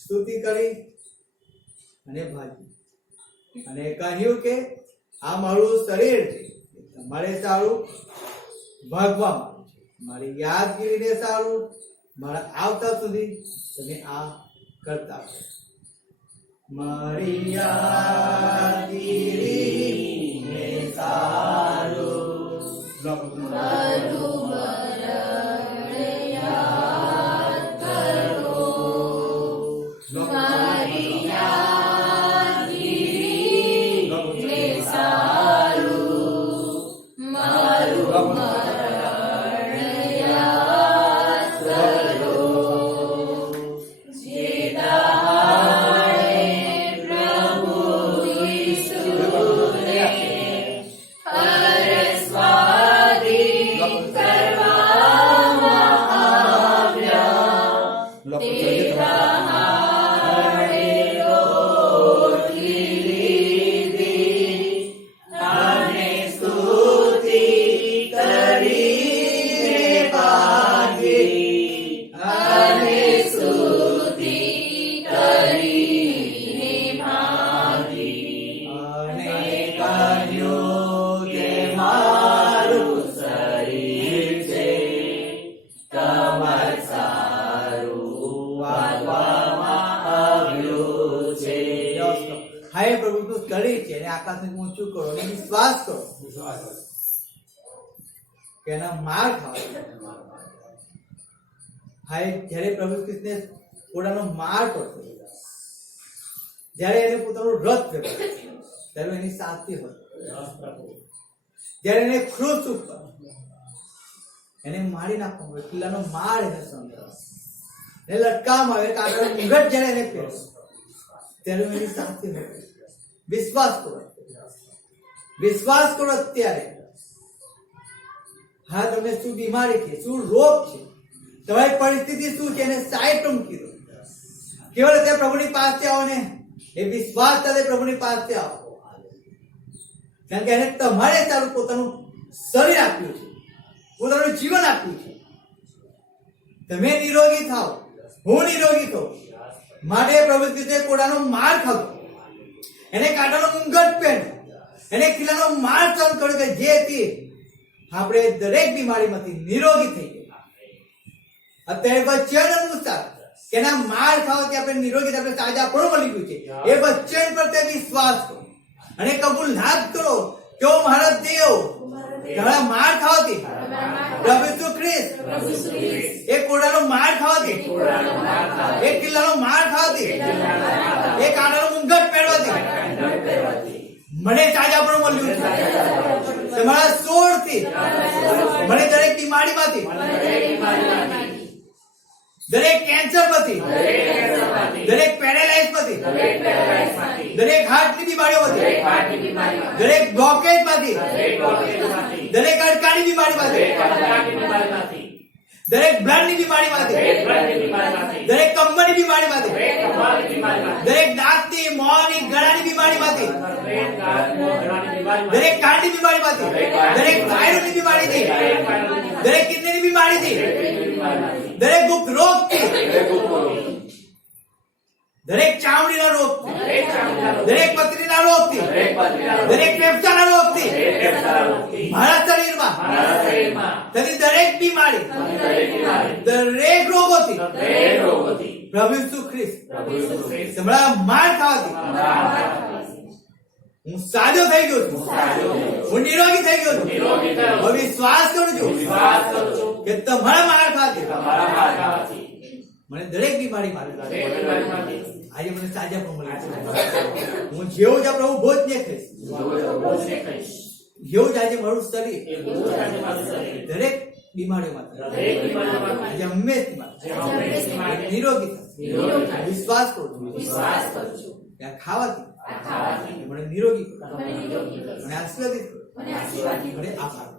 સ્તુતિ કરી અને ભાજી અને કહ્યું કે આ મારું શરીર છે, તમારે સારું ભાગવા માંડો છે, મારી યાદગીરીને સારું મારા આવતા સુધી તમે આ કરતા રહો. મારી યાદગીરીને સારું હાય પ્રભુ તું કરી છે અને આકાશને ઊંચું કરો અને વિશ્વાસ કરો કે એના માર ખાવા. હાય જ્યારે પ્રભુ કૃષ્ણને ઘોડાનો માર પડતો, જ્યારે એને પોતાનું રથ જગાડ્યું ત્યારે એની સાથે હતો, જ્યારે એને ક્રૂસ ઉપર એને મારી નાખવામાં આવ્યો, કિલ્લાનો માર એને સંભળાયો, એને લટકાવવામાં આવ્યો, કાગળનો મુગટ જ્યારે એને પહેર્યો ત્યારે એની સાથે હતો. વિશ્વાસ કરો, વિશ્વાસ કરો. અત્યારે હા તમને શું બીમારી છે, શું રોગ છે, તમારી પરિસ્થિતિ શું છે એને સાઈડ પર મૂકી દો. કેવળ અત્યારે પ્રભુની પાસે આવો ને એ વિશ્વાસ સાથે પ્રભુની પાસે આવો, કારણ કે એને તમારે તારું પોતાનું શરીર આપ્યું છે, પોતાનું જીવન આપ્યું છે. તમે નિરોગી થાવ, હું નિરોગી થાઉં માટે પ્રભુ કૃષ્ણે કોડાનો માર ખાધો, એને કાંટાનો મુંગટ પહેર્યો, એને કિલ્લાનો માર સહન કર્યો કે જેથી આપણે દરેક બીમારીમાંથી નિરોગી થઈ ગયા. અત્યારે વચન અનુસાર કે એના માર ખાવાથી આપણે નિરોગી આપણે તાજા પણ મળી ગયું છે. એ વચન પર તે વિશ્વાસ કરો અને કબૂલાત કરો કે ઓ મારા દેવ તારા માર ખાવાથી પ્રભુ ઈસુ ખ્રિસ્ત એ કોડાનો માર ખાવાથી, એ કિલ્લાનો માર ખાવાથી, એ કાંટાનો મુંગટ પહેરવાથી મને તાજાપણું મળ્યું છે. તમારા સોળથી મને દરેક બીમારીમાંથી, દરેક કેન્સરમાંથી, દરેક પેરેલાઇઝમાંથી, દરેક હાર્ટની બીમારીઓમાંથી, દરેક બ્લોકેજમાંથી, દરેક હાડકાની બીમારીમાંથી, દરેક બ્લડની બીમારીમાંથી, દરેક કમરની બીમારીમાંથી, દરેક દાંતની, મોંની, ગળાની બીમારીમાંથી, દરેક કાનની બીમારીમાંથી, દરેક થાઇરોઇડની બીમારીથી, દરેક કિડનીની બીમારીથી, દરેક ગુપ્ત રોગથી, દરેક ચામડીના રોગથી, દરેક પથરીના રોગથી, દરેક ફેફસાના રોગથી બીમારી દરેક રોગોથી પ્રભુ ઈસુ ખ્રિસ્ત તમારા માર ખાવાથી હું સાજો થઈ ગયો છું હું નિરોગી થઈ ગયો છું હું વિશ્વાસ કરું છું કે તમારા માર ખાવાથી મને દરેક બીમારી આજે મને સાજા પણ મળી હું જેવો જ પ્રભુ ભોજ ને ખાઈશ જેવું જ આજે મારું શરીર દરેક બીમારીઓમાંથી આજે હંમેશથી નિરોગી વિશ્વાસ કરું છું ત્યાં ખાવાથી મને નિરોગી મને આશીર્વાદિત મને આભાર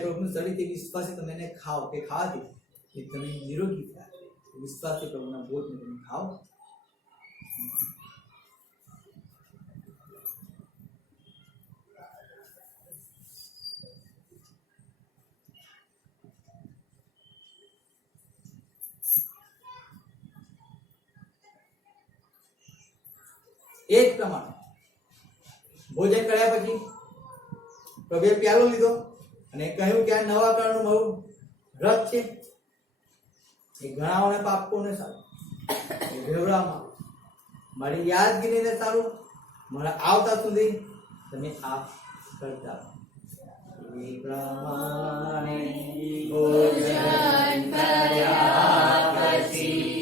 પ્રભુનું શરીર તે વિશ્વાસથી તમે એને ખાઓ કે ખાવાથી એ તમે નિરોગી થયા વિશ્વાસથી પ્રભુના ભોજને તમે ખાઓ. એ જ પ્રમાણે ભોજન કર્યા પછી પ્રભુએ પ્યાલો લીધો અને કહ્યું કે આ નવા કરારનું મારું રથ છે એ ઘણાઓને પાપોને સારું વ્યવહારમાં મારી યાદગીરીને સારું મારા આવતા સુધી તમે આ કરતા એ પ્રમાણે ભોજન કર્યા પછી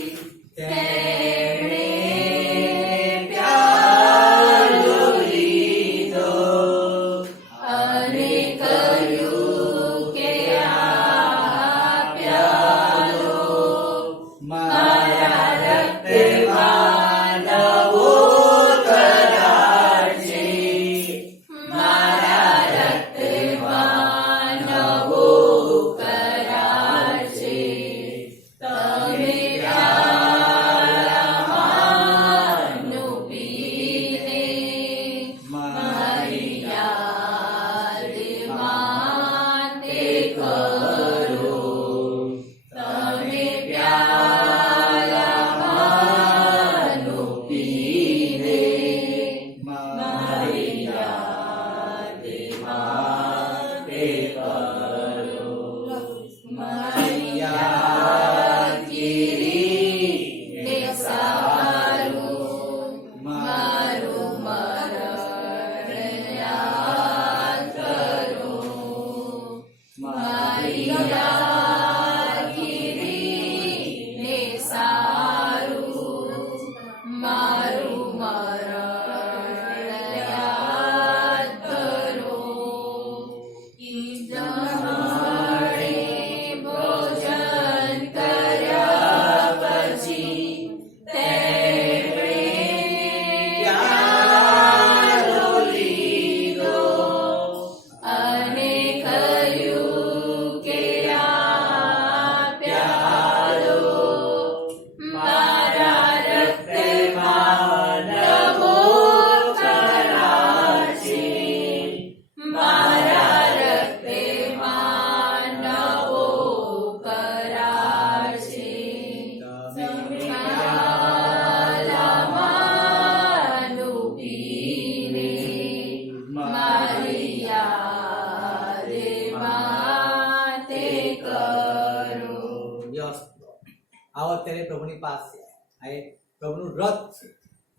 આવો અત્યારે પ્રભુની પાસે આ એક પ્રભુનું રથ છે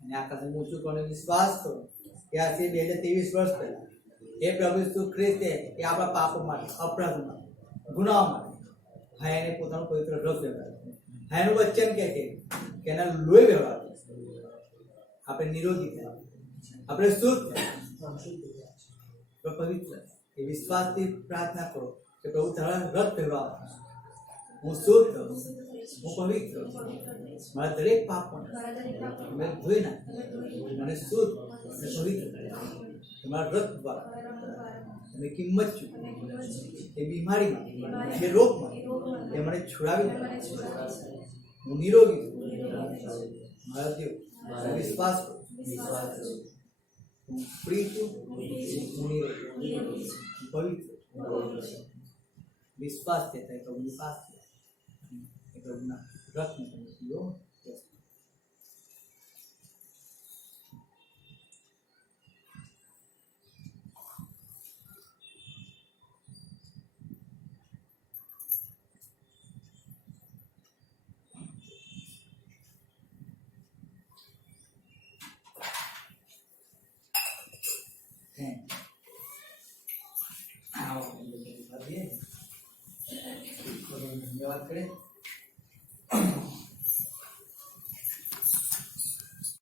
અને આકાશ ઊંચું કરવાનો વિશ્વાસ કરો કે આજે 2023 વર્ષ પહેલા એ પ્રભુ ઈસુ ખ્રિસ્તે એ આપણા પાપો માટે અપરાધ માટે ગુનાહ માટે હા એને પોતાનું પવિત્ર રથ વ્યવહાર હા એનું વચન કહે છે કે એના લોહી વ્યવહાર આપણે નિરોગી થયા આપણે શુદ્ધ થયા પવિત્ર એ વિશ્વાસથી પ્રાર્થના કરો કે પ્રભુ તારા રથ વ્યવહાર હું શુદ્ધ હું પવિત્ર મારા દરેક પાપોને તમે ધોઈ નાખ મને શુદ્ધ અને પવિત્ર તમારા રથ દ્વારા તમે કિંમત ચૂકી એ બીમારીમાં એ રોગમાં એ મને છોડાવી હું નિરોગી મારા દેવ વિશ્વાસ કરું હું ફ્રી છું હું નિરોગી પવિત્ર વિશ્વાસ થતા તો વિશ્વાસ પ્રભુના રથને તમે પીઓ. हैं। धन्यवाद करें।